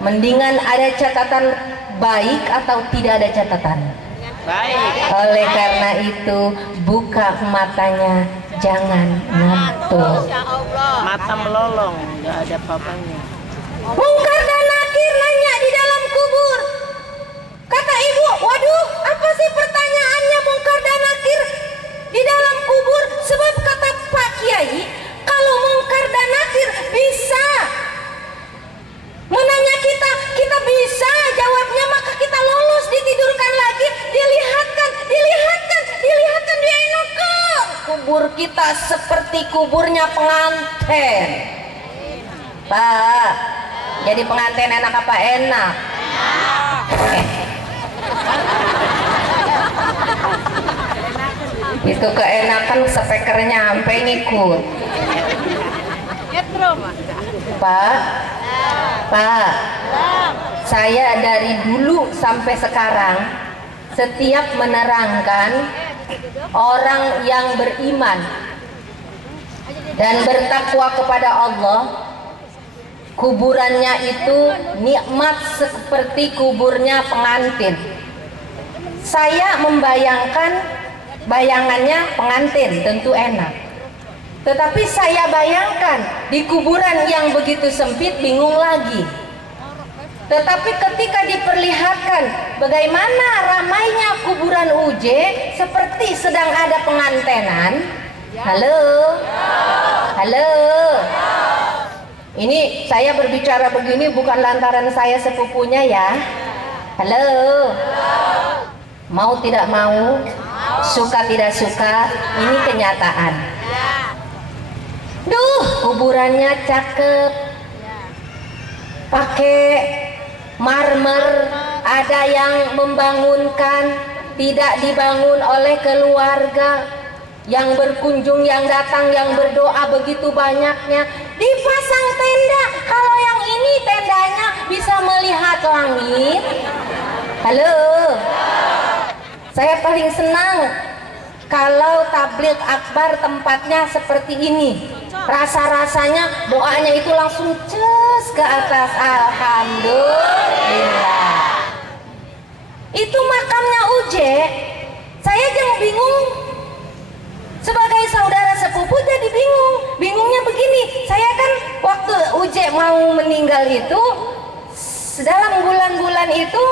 mendingan ada catatan baik atau tidak ada catatan? Baik. Oleh karena itu buka matanya, jangan ngantuk. Mata melolong, nggak ada papanya. Mungkar dan Nakir nanya di dalam kubur. Kata ibu, waduh, apa sih pertanyaannya Mungkar dan Nakir di dalam kubur? Sebab kata Pak Kiai, kalau Mungkar dan Nakir bisa menanya kita, kita bisa jawabnya, maka kita lolos, ditidurkan lagi, dilihatkan dia enakan. Kubur kita seperti kuburnya pengantin. Pak, jadi pengantin enak apa enak? Itu keenakan spekernya sampai ngikut. Pak, saya dari dulu sampai sekarang setiap menerangkan orang yang beriman dan bertakwa kepada Allah, kuburannya itu nikmat seperti kuburnya pengantin. Saya membayangkan, bayangannya pengantin tentu enak, tetapi saya bayangkan di kuburan yang begitu sempit bingung lagi. Tetapi ketika diperlihatkan bagaimana ramainya kuburan UJ seperti sedang ada pengantenan. Halo, halo. Ini saya berbicara begini bukan lantaran saya sepupunya ya. Halo. Mau tidak mau, suka tidak suka, ini kenyataan. Duh, kuburannya cakep, pakai marmer, ada yang membangunkan, tidak dibangun oleh keluarga, yang berkunjung, yang datang, yang berdoa begitu banyaknya, dipasang tenda. Kalau yang ini tendanya bisa melihat langit. Halo, saya paling senang kalau tabligh akbar tempatnya seperti ini. Rasa-rasanya doanya itu langsung cus ke atas. Alhamdulillah. Itu makamnya Uje. Saya jangan bingung. Sebagai saudara sepupu jadi bingung. Bingungnya begini, saya kan waktu Uje mau meninggal itu, dalam bulan-bulan itu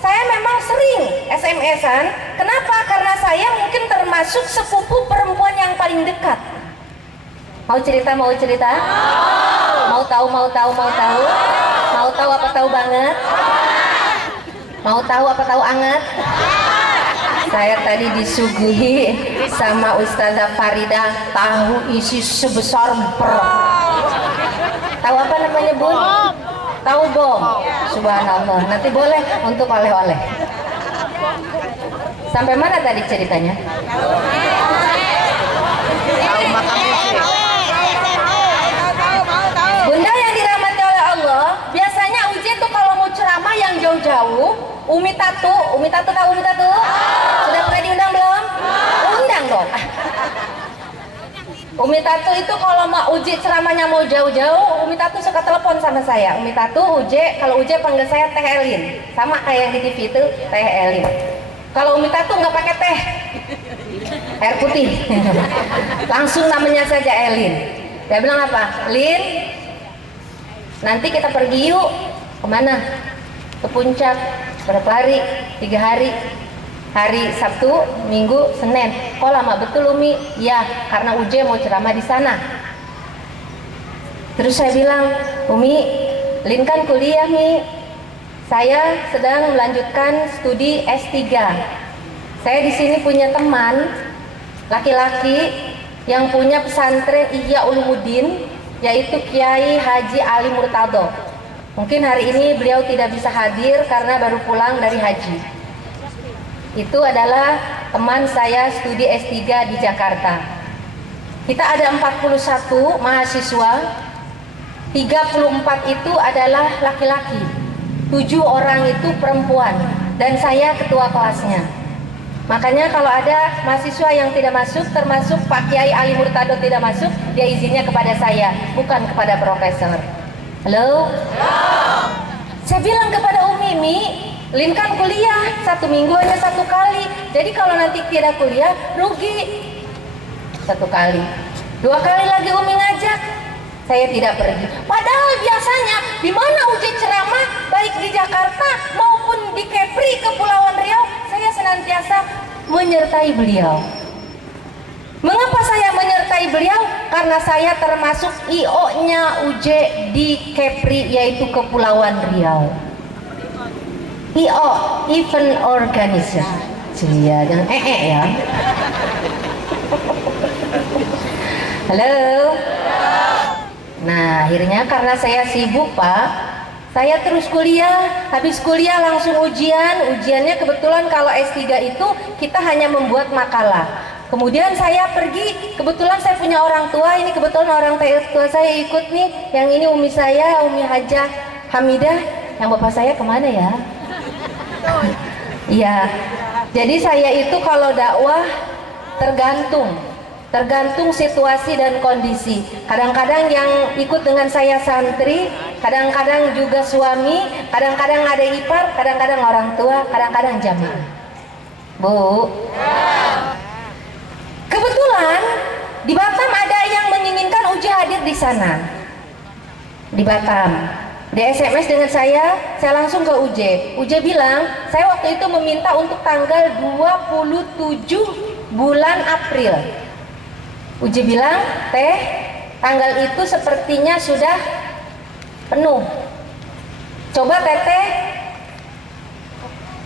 saya memang sering SMS-an. Kenapa? Karena saya mungkin termasuk sepupu perempuan yang paling dekat. Mau cerita? Mau tahu? Mau tahu apa tahu banget? Mau tahu apa tahu anget? Saya tadi disuguhi sama Ustazah Farida tahu isi sebesar perut. Tahu apa namanya, Bu? Tahu bom. Subhanallah. Nanti boleh untuk oleh-oleh. Sampai mana tadi ceritanya? Tahu makan Bunda yang dirahmati oleh Allah, biasanya Uji tuh kalau mau ceramah yang jauh-jauh, Umi Tatu tahu Umi Tatu? Sudah pernah diundang belum? Undang dong. Umi Tatu itu kalau mau Uji ceramahnya mau jauh-jauh, Umi Tatu suka telepon sama saya. Umi Tatu, Uje, kalau Uje panggil saya Teh Elin, sama kayak yang di TV itu Teh Elin. Kalau Umi Tatu nggak pakai teh, air putih, langsung namanya saja Elin. Dia bilang apa? Lin, nanti kita pergi yuk. Kemana? Ke puncak. Berapa hari? 3 hari. Hari Sabtu, Minggu, Senin. Kok lama betul Umi? Ya, karena Uje mau ceramah di sana. Terus saya bilang, Umi, Lin kan kuliah Mi. Saya sedang melanjutkan studi S3. Saya di sini punya teman laki-laki yang punya pesantren Ihya Ulumuddin, yaitu Kiai Haji Ali Murtado. Mungkin hari ini beliau tidak bisa hadir karena baru pulang dari haji. Itu adalah teman saya studi S3 di Jakarta. Kita ada 41 mahasiswa, 34 itu adalah laki-laki, 7 orang itu perempuan, dan saya ketua kelasnya. Makanya kalau ada mahasiswa yang tidak masuk, termasuk Pak Kiai Ali Murtado tidak masuk, dia izinnya kepada saya, bukan kepada profesor. Halo? Saya bilang kepada Mimi, Lin kan kuliah, 1 minggu hanya 1 kali. Jadi kalau nanti tidak kuliah, rugi 1 kali. 2 kali lagi Umi ngajak, saya tidak pergi. Padahal biasanya di mana Uji ceramah, baik di Jakarta maupun di Kepri, Kepulauan Riau, saya senantiasa menyertai beliau. Mengapa saya menyertai beliau? Karena saya termasuk IO-nya UJ di Kepri, yaitu Kepulauan Riau. IO, Event Organizer. Cia, jangan ya. Halo. Nah, akhirnya karena saya sibuk, Pak, saya terus kuliah. Habis kuliah langsung ujian. Ujiannya kebetulan kalau S3 itu kita hanya membuat makalah. Kemudian saya pergi, kebetulan saya punya orang tua, ini kebetulan orang tua saya ikut nih. Yang ini Umi saya, Umi Hajah Hamidah. Yang bapak saya kemana ya? Iya. Jadi saya itu kalau dakwah tergantung situasi dan kondisi. Kadang-kadang yang ikut dengan saya santri, kadang-kadang juga suami, kadang-kadang ada ipar, kadang-kadang orang tua, kadang-kadang jamaah. Bu, kebetulan di Batam ada yang menginginkan Uji hadir di sana. Di Batam, di SMS dengan saya langsung ke UJ. UJ bilang, saya waktu itu meminta untuk tanggal 27 bulan April. Uji bilang, Teh, tanggal itu sepertinya sudah penuh. Coba Teteh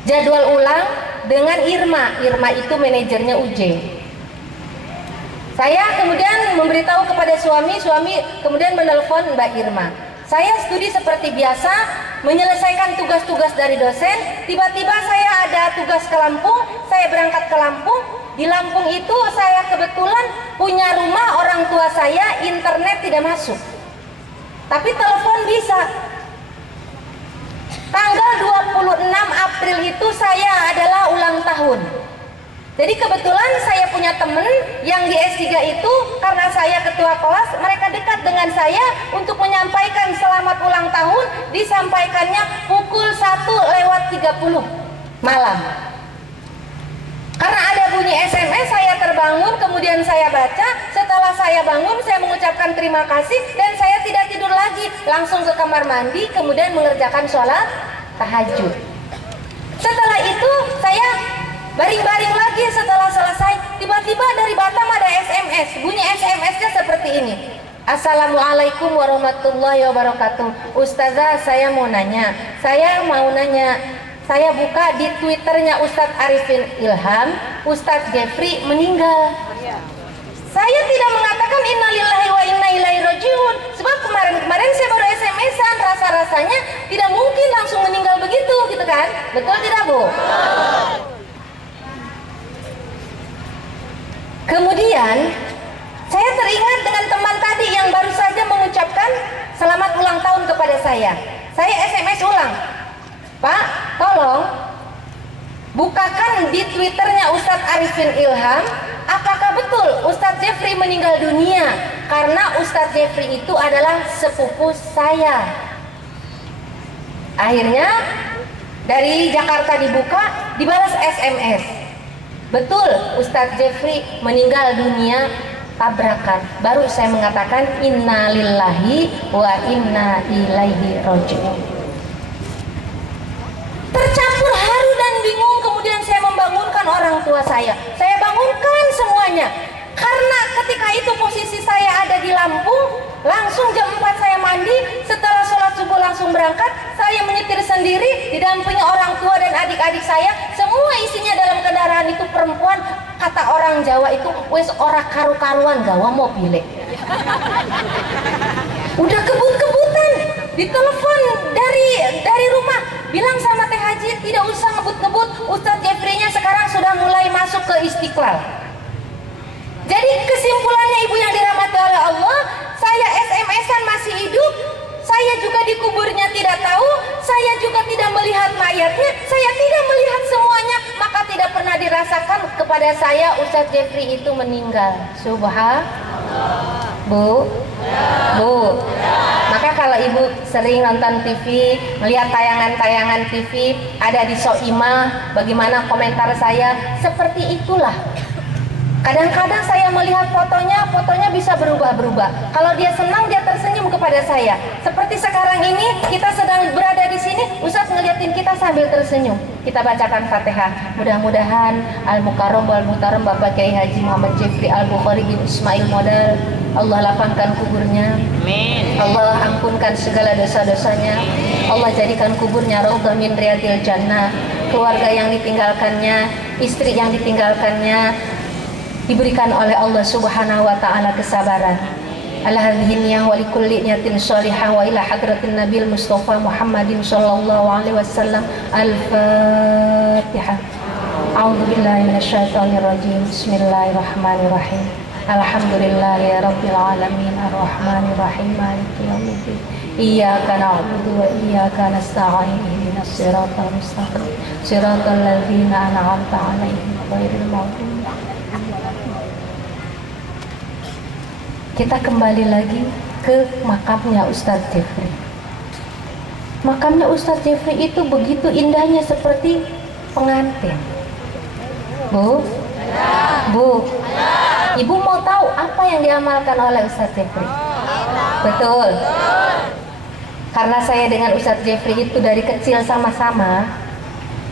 jadwal ulang dengan Irma. Irma itu manajernya UJ. Saya kemudian memberitahu kepada suami kemudian menelpon Mbak Irma. Saya studi seperti biasa, menyelesaikan tugas-tugas dari dosen. Tiba-tiba saya ada tugas ke Lampung, saya berangkat ke Lampung. Di Lampung itu saya kebetulan punya rumah orang tua saya, internet tidak masuk. Tapi telepon bisa. Tanggal 26 April itu saya adalah ulang tahun. Jadi kebetulan saya punya temen yang di S3 itu, karena saya ketua kelas, mereka dekat dengan saya untuk menyampaikan selamat ulang tahun, disampaikannya pukul 1:30 malam. Karena ada bunyi SMS, saya terbangun, kemudian saya baca. Setelah saya bangun, saya mengucapkan terima kasih dan saya tidak tidur lagi, langsung ke kamar mandi, kemudian mengerjakan sholat tahajud. Setelah itu saya baring-baring lagi. Setelah selesai, tiba-tiba dari Batam ada SMS. Bunyi SMS-nya seperti ini. Assalamualaikum warahmatullahi wabarakatuh. Ustazah, saya mau nanya. Saya buka di Twitternya Ustadz Arifin Ilham, Ustadz Jeffrey meninggal. Saya tidak mengatakan innalillahi wa inna ilaihi rajiun, sebab kemarin saya baru SMS-an, rasa-rasanya tidak mungkin langsung meninggal begitu, gitu kan? Betul tidak, Bu? Kemudian saya teringat dengan teman tadi yang baru saja mengucapkan selamat ulang tahun kepada saya. Saya SMS ulang, Pak, tolong bukakan di Twitternya Ustadz Arifin Ilham, apakah betul Ustadz Jeffrey meninggal dunia? Karena Ustadz Jeffrey itu adalah sepupu saya. Akhirnya dari Jakarta dibuka, dibalas SMS. Betul, Ustadz Jeffrey meninggal dunia tabrakan. Baru saya mengatakan innalillahi wa inna ilaihi rajiun. Tercampur haru dan bingung, kemudian saya membangunkan orang tua saya. Saya bangunkan semuanya. Karena ketika itu posisi saya ada di Lampung, langsung jam 4 saya mandi. Setelah sholat subuh langsung berangkat. Saya menyetir sendiri, didampingi orang tua dan adik-adik saya. Semua isinya dalam kendaraan itu perempuan. Kata orang Jawa itu, wes ora karu-karuan gawa mobil. Udah kebut-kebutan, ditelepon dari rumah, bilang sama Teh Haji tidak usah ngebut-ngebut, Ustadz Jeffrey-nya sekarang sudah mulai masuk ke Istiqlal. Jadi kesimpulannya ibu yang dirahmati oleh Allah, saya SMS-an masih hidup, saya juga dikuburnya tidak tahu, saya juga tidak melihat mayatnya, saya tidak melihat semuanya, maka tidak pernah dirasakan kepada saya Ustadz Jeffrey itu meninggal. Subhanallah. Bu, maka kalau ibu sering nonton TV, melihat tayangan-tayangan TV, ada di Soimah, bagaimana komentar saya, seperti itulah. Kadang-kadang saya melihat fotonya bisa berubah-berubah. Kalau dia senang, dia tersenyum kepada saya. Seperti sekarang ini, kita sedang berada di sini, Ustadz ngeliatin kita sambil tersenyum. Kita bacakan Fatihah. Mudah-mudahan Al-Mukarram wal-Muhtaram Bapak Kiai Haji Muhammad Jeffrey Al-Bukhari bin Ismail Modal, Allah lapangkan kuburnya. Amin. Allah ampunkan segala dosa-dosanya. Allah jadikan kuburnya raudhah min riyadil jannah. Keluarga yang ditinggalkannya, istri yang ditinggalkannya, diberikan oleh Allah Subhanahu wa taala kesabaran. Ala hadhihi niyah wa likulli niyatin shalihah wa ila hadratin Nabil Mustafa Muhammadin sallallahu alaihi wasallam. Al-Fatihah. A'udzu billahi minasyaitonir rajim. Bismillahirrahmanirrahim. Alhamdulillahi rabbil alamin arrahmanir rahim maliki yaumiddin. Iyyaka na'budu wa iyyaka nasta'in. Ihdinas siratal mustaqim. Siratal ladzina an'amta 'alaihim ghairil maghdubi. Kita kembali lagi ke makamnya Ustadz Jeffrey. Makamnya Ustadz Jeffrey itu begitu indahnya seperti pengantin. Bu, ibu mau tahu apa yang diamalkan oleh Ustadz Jeffrey? Betul. Karena saya dengan Ustadz Jeffrey itu dari kecil sama-sama.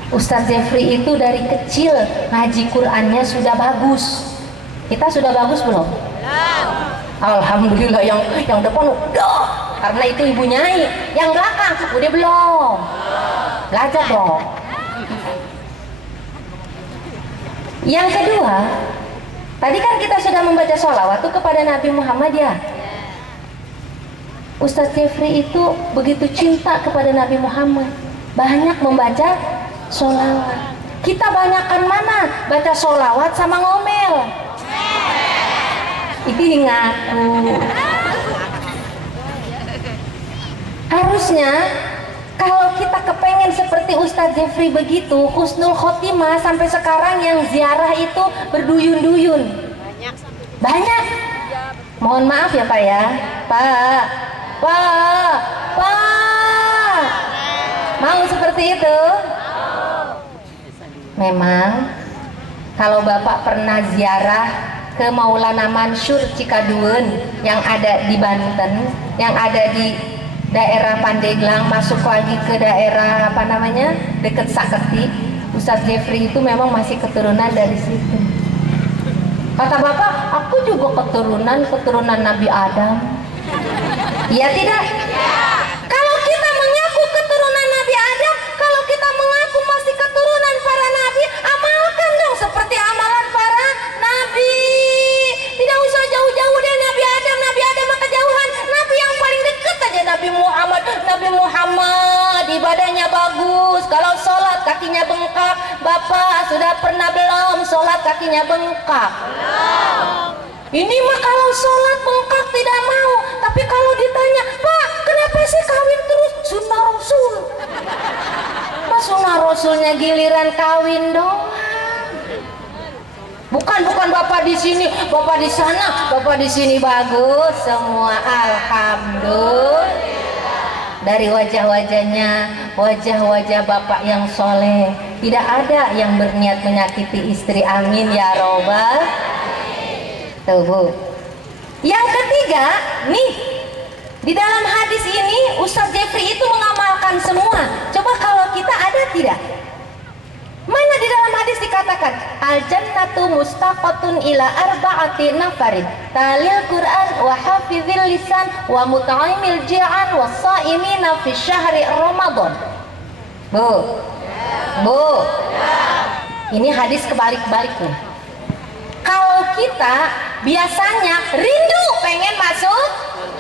Ustadz Jeffrey itu dari kecil ngaji Qur'annya sudah bagus. Kita sudah bagus belum? Alhamdulillah, yang depan udah, karena itu ibu nyai. Yang belakang udah belum. Belajar dong. Yang kedua, tadi kan kita sudah membaca sholawat kepada Nabi Muhammad ya. Ustadz Jeffrey itu begitu cinta kepada Nabi Muhammad, banyak membaca sholawat. Kita banyakkan mana baca sholawat sama ngomel? Itu ngaku. Harusnya kalau kita kepengen seperti Ustadz Jeffrey begitu, husnul khotimah, sampai sekarang yang ziarah itu berduyun-duyun. Banyak. Mohon maaf ya Pak ya. Pak. Mau seperti itu? Memang kalau Bapak pernah ziarah ke Maulana Mansur Cikaduen yang ada di Banten, yang ada di daerah Pandeglang, masuk lagi ke daerah apa namanya, dekat Saketi, Ustadz Jeffrey itu memang masih keturunan dari situ. Kata Bapak, aku juga keturunan Nabi Adam. Iya tidak? Kalau kita mengaku keturunan Nabi Adam, kalau kita mengaku masih keturunan para nabi, amalkan dong seperti amalan para nabi. Tidak usah jauh-jauh deh Nabi Adam mah kejauhan. Nabi yang paling dekat aja Nabi Muhammad ibadahnya bagus. Kalau sholat kakinya bengkak. Bapak sudah pernah belum sholat kakinya bengkak? Belum. Ini mah kalau sholat bengkak tidak mau. Tapi kalau ditanya, Pak kenapa sih kawin terus? Sunnah Rasul. Mas sunnah Rasulnya giliran kawin doang. Bukan Bapak di sini, Bapak di sana, Bapak di sini bagus semua. Alhamdulillah. Dari wajah-wajahnya, wajah-wajah Bapak yang soleh, tidak ada yang berniat menyakiti istri. Amin ya robbal. Tuh Bu. Yang ketiga, nih di dalam hadis ini Ustadz Jeffrey itu mengamalkan semua. Coba kalau kita ada tidak? Mana di dalam hadis hadis dikatakan al jannatu mustaqatun ila arba'ati nafarin talil Quran wa hafizil lisan wa mut'imil ji'an wa sha'imina fi syahri Ramadan. Bu, ini hadis kebalik-balik nih. Kalau kita biasanya rindu pengen masuk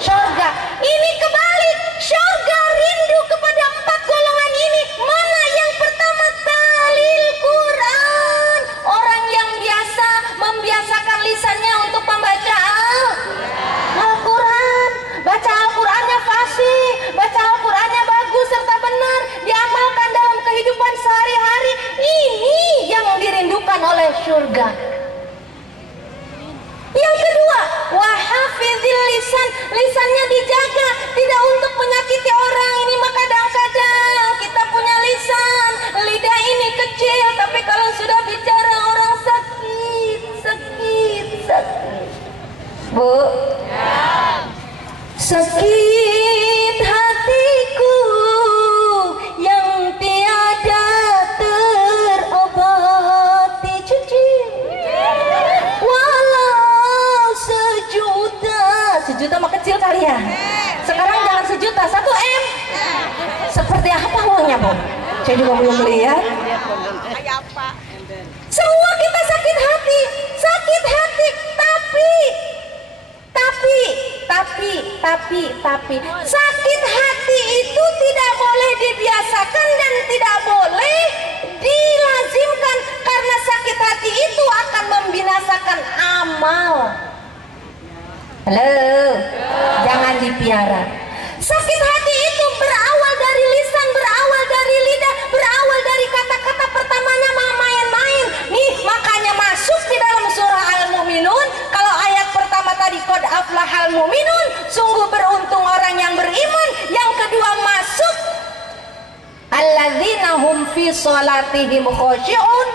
surga, ini kebalik. Surga rindu kepada 4 golongan ini. Mana yang pertama? Talil Quran. Orang yang biasa membiasakan lisannya untuk membaca Al-Quran. Baca Al-Qurannya fasih, baca Al-Qurannya bagus serta benar, diamalkan dalam kehidupan sehari-hari. Ini yang dirindukan oleh surga. Yang kedua, wahafizil lisan, lisannya dijaga, tidak untuk menyakiti orang. Ini mah kadang-kadang kita punya lisan, lidah ini kecil, tapi kalau sudah bicara orang sakit. Bu, sakit hatiku yang tiada terobati. Cuci sejuta mah kecil kali ya. Sekarang jangan sejuta, 1 M. Seperti apa uangnya, Bu? Saya juga belum lihat. Semua kita sakit hati, tapi sakit hati itu tidak boleh dibiasakan dan tidak boleh dilazimkan, karena sakit hati itu akan membinasakan amal. Halo, jangan dipiara. Sakit hati itu berawal dari lisan, berawal dari lidah, berawal dari kata-kata pertamanya main-main. Nih, makanya masuk di dalam surah Al-Mu'minun. Kalau ayat pertama tadi qad aflahal mu'minun, sungguh beruntung orang yang beriman. Yang kedua masuk alladzina hum fi sholatihim khoshi'un.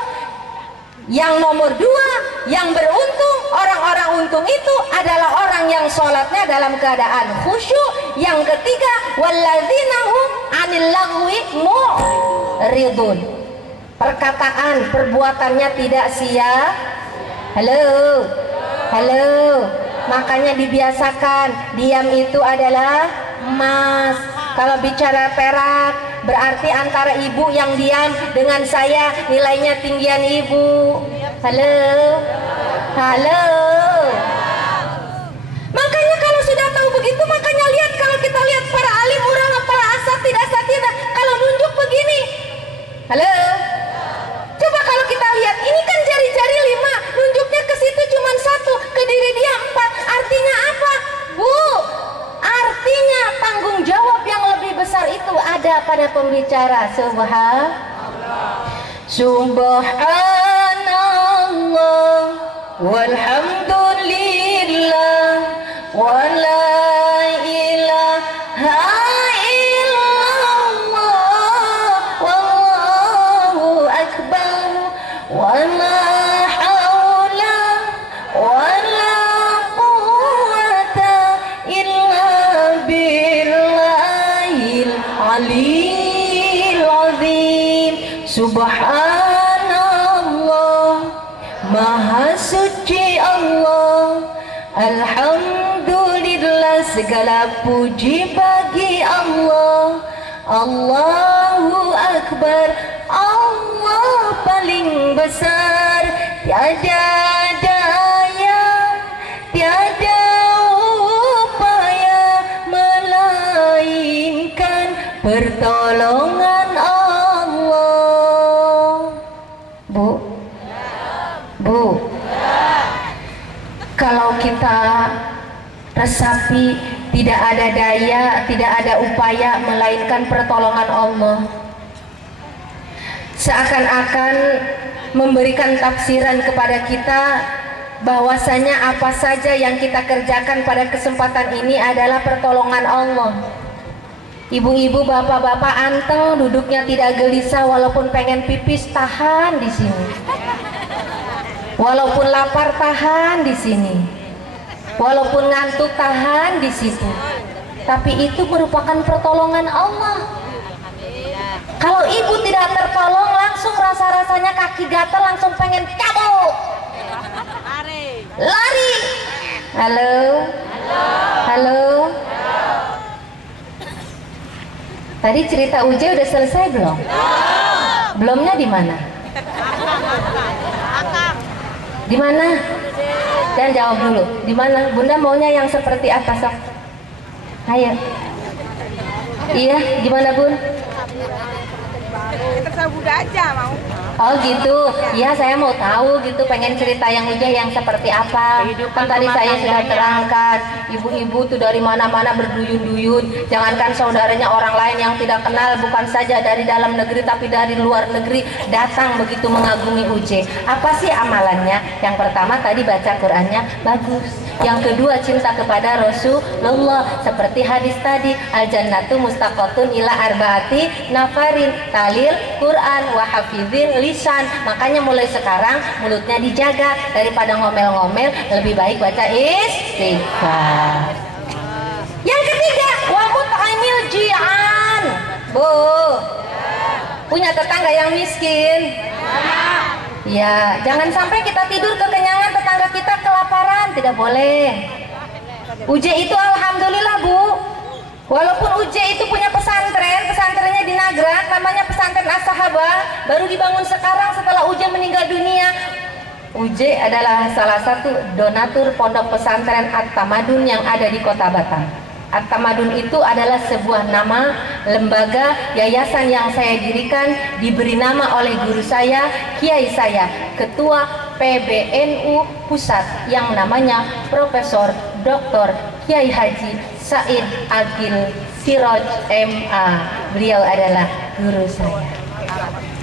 Yang nomor 2, yang beruntung, orang-orang untung itu adalah orang yang sholatnya dalam keadaan khusyuk. Yang ketiga, walladzina hum 'anil lagwi mu'ridun. Perkataan, perbuatannya tidak sia. Halo. Makanya dibiasakan, diam itu adalah emas. Kalau bicara perak, berarti antara ibu yang diam dengan saya nilainya tinggian ibu. Halo. Makanya kalau sudah tahu begitu, makanya lihat, kalau kita lihat para alim, ulama, para asatidah, kalau nunjuk begini. Halo. Coba kalau kita lihat, ini kan jari-jari 5, nunjuknya ke situ cuma 1, ke diri dia 4. Artinya apa, Bu? Artinya tanggung jawab yang lebih besar itu ada pada pembicara. Subhanallah walhamdulillah wa la ilaha illallah wallahu akbar wa la hawla wa la quwwata illa billahil aliyil azim. Subhanallah, Maha suci Allah, alhamdulillah, segala puji bagi Allah. Allahu akbar, Allah paling besar, tiada daya, tiada upaya melainkan pertolongan Allah. Bu, kalau kita resapi, tidak ada daya, tidak ada upaya melainkan pertolongan Allah. Seakan-akan memberikan tafsiran kepada kita bahwasanya apa saja yang kita kerjakan pada kesempatan ini adalah pertolongan Allah. Ibu-ibu, bapak-bapak anteng, duduknya tidak gelisah, walaupun pengen pipis tahan di sini. Walaupun lapar tahan di sini. Walaupun ngantuk tahan di situ. Tapi itu merupakan pertolongan Allah. Kalau ibu tidak tertolong, langsung rasa-rasanya kaki gatal pengen cabut. Lari. Halo. Halo. Tadi cerita Uje udah selesai belum? Belumnya di mana? Di mana? Dan jawab dulu. Di mana? Bunda maunya yang seperti apa, sok? Ayo. Iya, gimana Bun? Terserah Bunda aja mau. Oh gitu, ya saya mau tahu gitu, pengen cerita yang Ujah yang seperti apa. Kan tadi saya sudah terangkan, ibu-ibu tuh dari mana-mana berduyun-duyun. Jangankan saudaranya orang lain yang tidak kenal, bukan saja dari dalam negeri tapi dari luar negeri datang begitu mengagumi Uje. Apa sih amalannya? Yang pertama tadi baca Qurannya bagus. Yang kedua cinta kepada Rasulullah, seperti hadis tadi, al-jannatu mustaqatun ila arbaati nafarin, talil Quran wa hafizin lisan. Makanya mulai sekarang mulutnya dijaga, daripada ngomel-ngomel lebih baik baca istighfar. Yang ketiga, wa mut'amil ji'an. Bu, punya tetangga yang miskin? Ya, jangan sampai kita tidur kekenyangan, tetangga kita kelaparan, tidak boleh. Uje itu alhamdulillah Bu, walaupun Uje itu punya pesantren, pesantrennya di Nagrak, namanya pesantren As-Sahabah, baru dibangun sekarang setelah Uje meninggal dunia. Uje adalah salah satu donatur pondok pesantren At-Tamadun yang ada di Kota Batam. At-Tamadun itu adalah sebuah nama lembaga yayasan yang saya dirikan, diberi nama oleh guru saya, kiai saya, ketua PBNU Pusat yang namanya Profesor Dr. Kiai Haji Said Agil Siroj MA. Beliau adalah guru saya.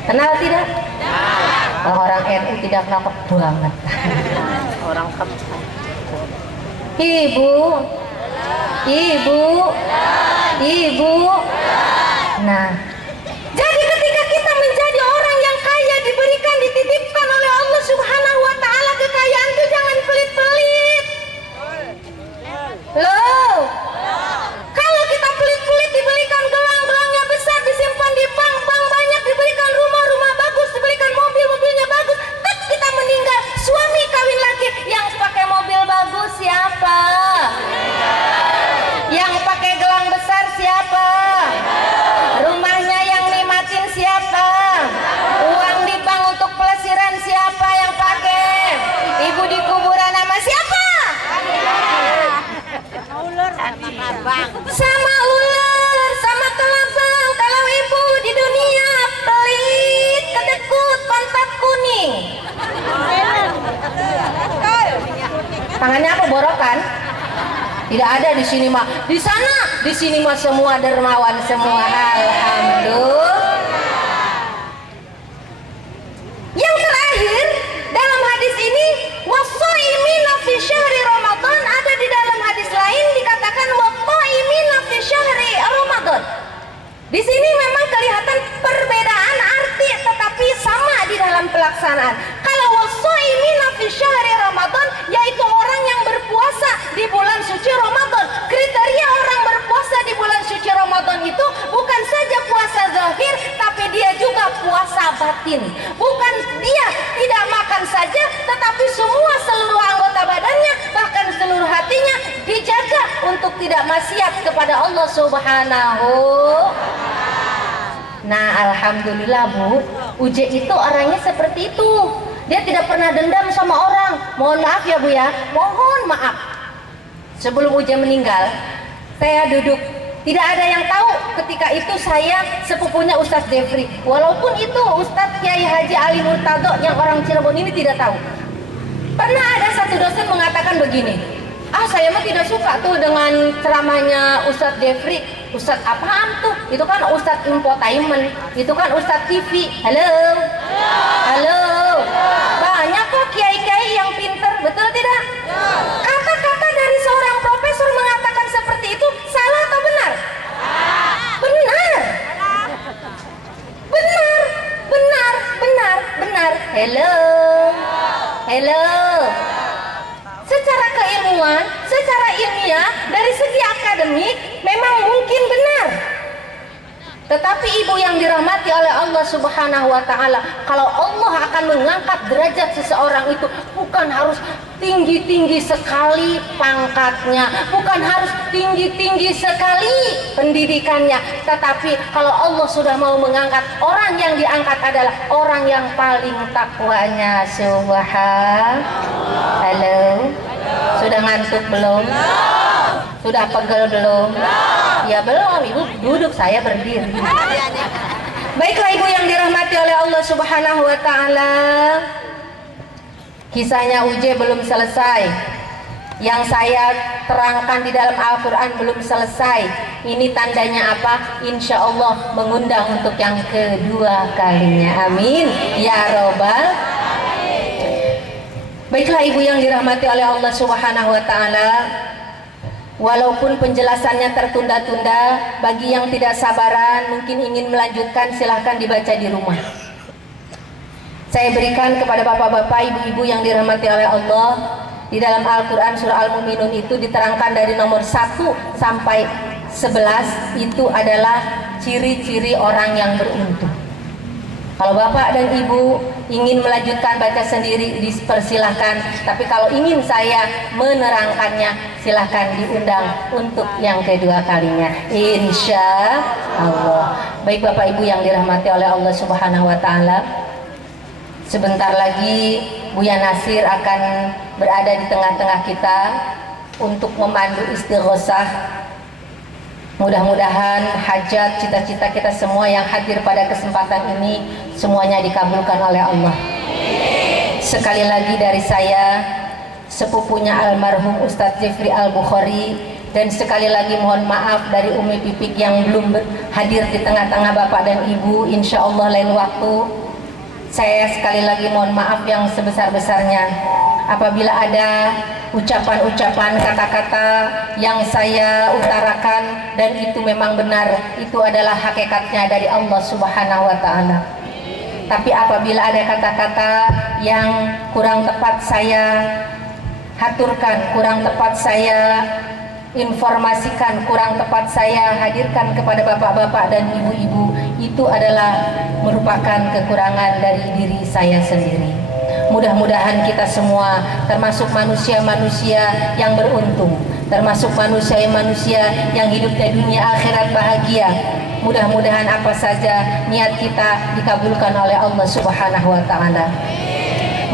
Kenal tidak? Oh, orang NU tidak kenal banget. Orang kampung. Ibu, ibu. Nah, jadi ketika kita menjadi orang yang kaya, diberikan, dititipkan oleh Allah Subhanahu wa Ta'ala kekayaan itu, jangan pelit-pelit. Loh, kalau kita pelit-pelit diberikan gelang-gelangnya besar, disimpan di bank banyak, diberikan rumah bagus, diberikan mobilnya bagus, tet kita meninggal, suami kawin lagi, yang pakai mobil bagus siapa? Yang pakai gelang besar siapa? Rumahnya yang nikmatin siapa? Uang di bank untuk pelesiran siapa yang pakai? Ibu di kuburan sama siapa? Sama ular, sama kelabang. Kalau ibu di dunia pelit, kedekut, pantat kuning. Tangannya apa, borokan? Tidak ada di sini mah. Di sana, di sini mah semua dermawan semua. Alhamdulillah. Yang terakhir dalam hadis ini, wassaimina fi syahri Ramadan, ada di dalam hadis lain dikatakan wattaimina fi syahri Ramadan. Di sini memang kelihatan perbedaan arti tetapi sama di dalam pelaksanaan. Kalau wassaimina fi syahri Ramadan yaitu orang yang berpuasa di bulan suci Ramadan. Kriteria orang berpuasa di bulan suci Ramadan itu bukan saja puasa zahir, tapi dia juga puasa batin. Bukan dia tidak makan saja, tetapi semua seluruh anggota badannya, bahkan seluruh hatinya dijaga untuk tidak maksiat kepada Allah Subhanahu. Nah, alhamdulillah Bu, Uje itu orangnya seperti itu. Dia tidak pernah dendam sama orang. Mohon maaf ya Bu ya, mohon maaf. Sebelum Uje meninggal, saya duduk. Tidak ada yang tahu ketika itu saya sepupunya Ustadz Jeffrey. Walaupun itu Ustadz Kiai Haji Ali Murtado yang orang Cirebon ini tidak tahu. Pernah ada satu dosen mengatakan begini, saya mah tidak suka tuh dengan ceramahnya Ustadz Jeffrey. Ustadz apaan tuh? Itu kan Ustadz infotainment, itu kan Ustadz TV. Halo. Banyak kok kiai-kiai yang pinter, betul tidak? Kata-kata dari seorang profesor mengatakan seperti itu salah atau benar? Benar. Hello. Secara keilmuan, secara ilmiah, dari segi akademik memang mungkin benar. Tetapi ibu yang dirahmati oleh Allah Subhanahu wa taala, kalau Allah akan mengangkat derajat seseorang itu bukan harus tinggi-tinggi sekali pangkatnya, bukan harus tinggi-tinggi sekali pendidikannya, tetapi kalau Allah sudah mau mengangkat, orang yang diangkat adalah orang yang paling takwanya. Subhanallah. Halo. Sudah ngantuk belum? Sudah pegel belum? Ya belum, ibu duduk, saya berdiri. Baiklah ibu yang dirahmati oleh Allah Subhanahu wa taala, kisahnya Uje belum selesai. Yang saya terangkan di dalam Al-Quran belum selesai. Ini tandanya apa? Insya Allah mengundang untuk yang kedua kalinya. Amin ya robbal. Baiklah ibu yang dirahmati oleh Allah Subhanahu wa taala, walaupun penjelasannya tertunda-tunda, bagi yang tidak sabaran mungkin ingin melanjutkan, silahkan dibaca di rumah. Saya berikan kepada bapak-bapak, ibu-ibu yang dirahmati oleh Allah, di dalam Al-Quran surah Al-Mu'minun itu diterangkan dari nomor 1 sampai 11 itu adalah ciri-ciri orang yang beruntung. Kalau bapak dan ibu ingin melanjutkan baca sendiri dipersilahkan, tapi kalau ingin saya menerangkannya silahkan diundang untuk yang kedua kalinya, insya Allah. Baik bapak ibu yang dirahmati oleh Allah Subhanahu wa taala, sebentar lagi Buya Nasir akan berada di tengah-tengah kita untuk memandu istighosah. Mudah-mudahan hajat, cita-cita kita semua yang hadir pada kesempatan ini semuanya dikabulkan oleh Allah. Sekali lagi dari saya, sepupunya almarhum Ustadz Jeffrey Al-Bukhari, dan sekali lagi mohon maaf dari Umi Pipik yang belum hadir di tengah-tengah bapak dan ibu. Insya Allah lain waktu saya sekali lagi mohon maaf yang sebesar-besarnya apabila ada ucapan-ucapan, kata-kata yang saya utarakan dan itu memang benar, itu adalah hakikatnya dari Allah Subhanahu wa taala. Tapi apabila ada kata-kata yang kurang tepat saya haturkan, kurang tepat saya informasikan, kurang tepat saya hadirkan kepada bapak-bapak dan ibu-ibu, itu adalah merupakan kekurangan dari diri saya sendiri. Mudah-mudahan kita semua termasuk manusia-manusia yang beruntung, termasuk manusia-manusia yang hidupnya dunia akhirat bahagia. Mudah-mudahan apa saja niat kita dikabulkan oleh Allah Subhanahu wa taala.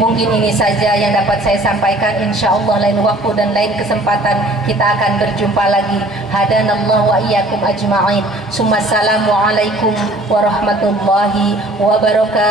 Mungkin ini saja yang dapat saya sampaikan. Insya Allah lain waktu dan lain kesempatan kita akan berjumpa lagi. Hadanallahu wa iyyakum ajma'in. Assalamualaikum warahmatullahi wabarakatuh.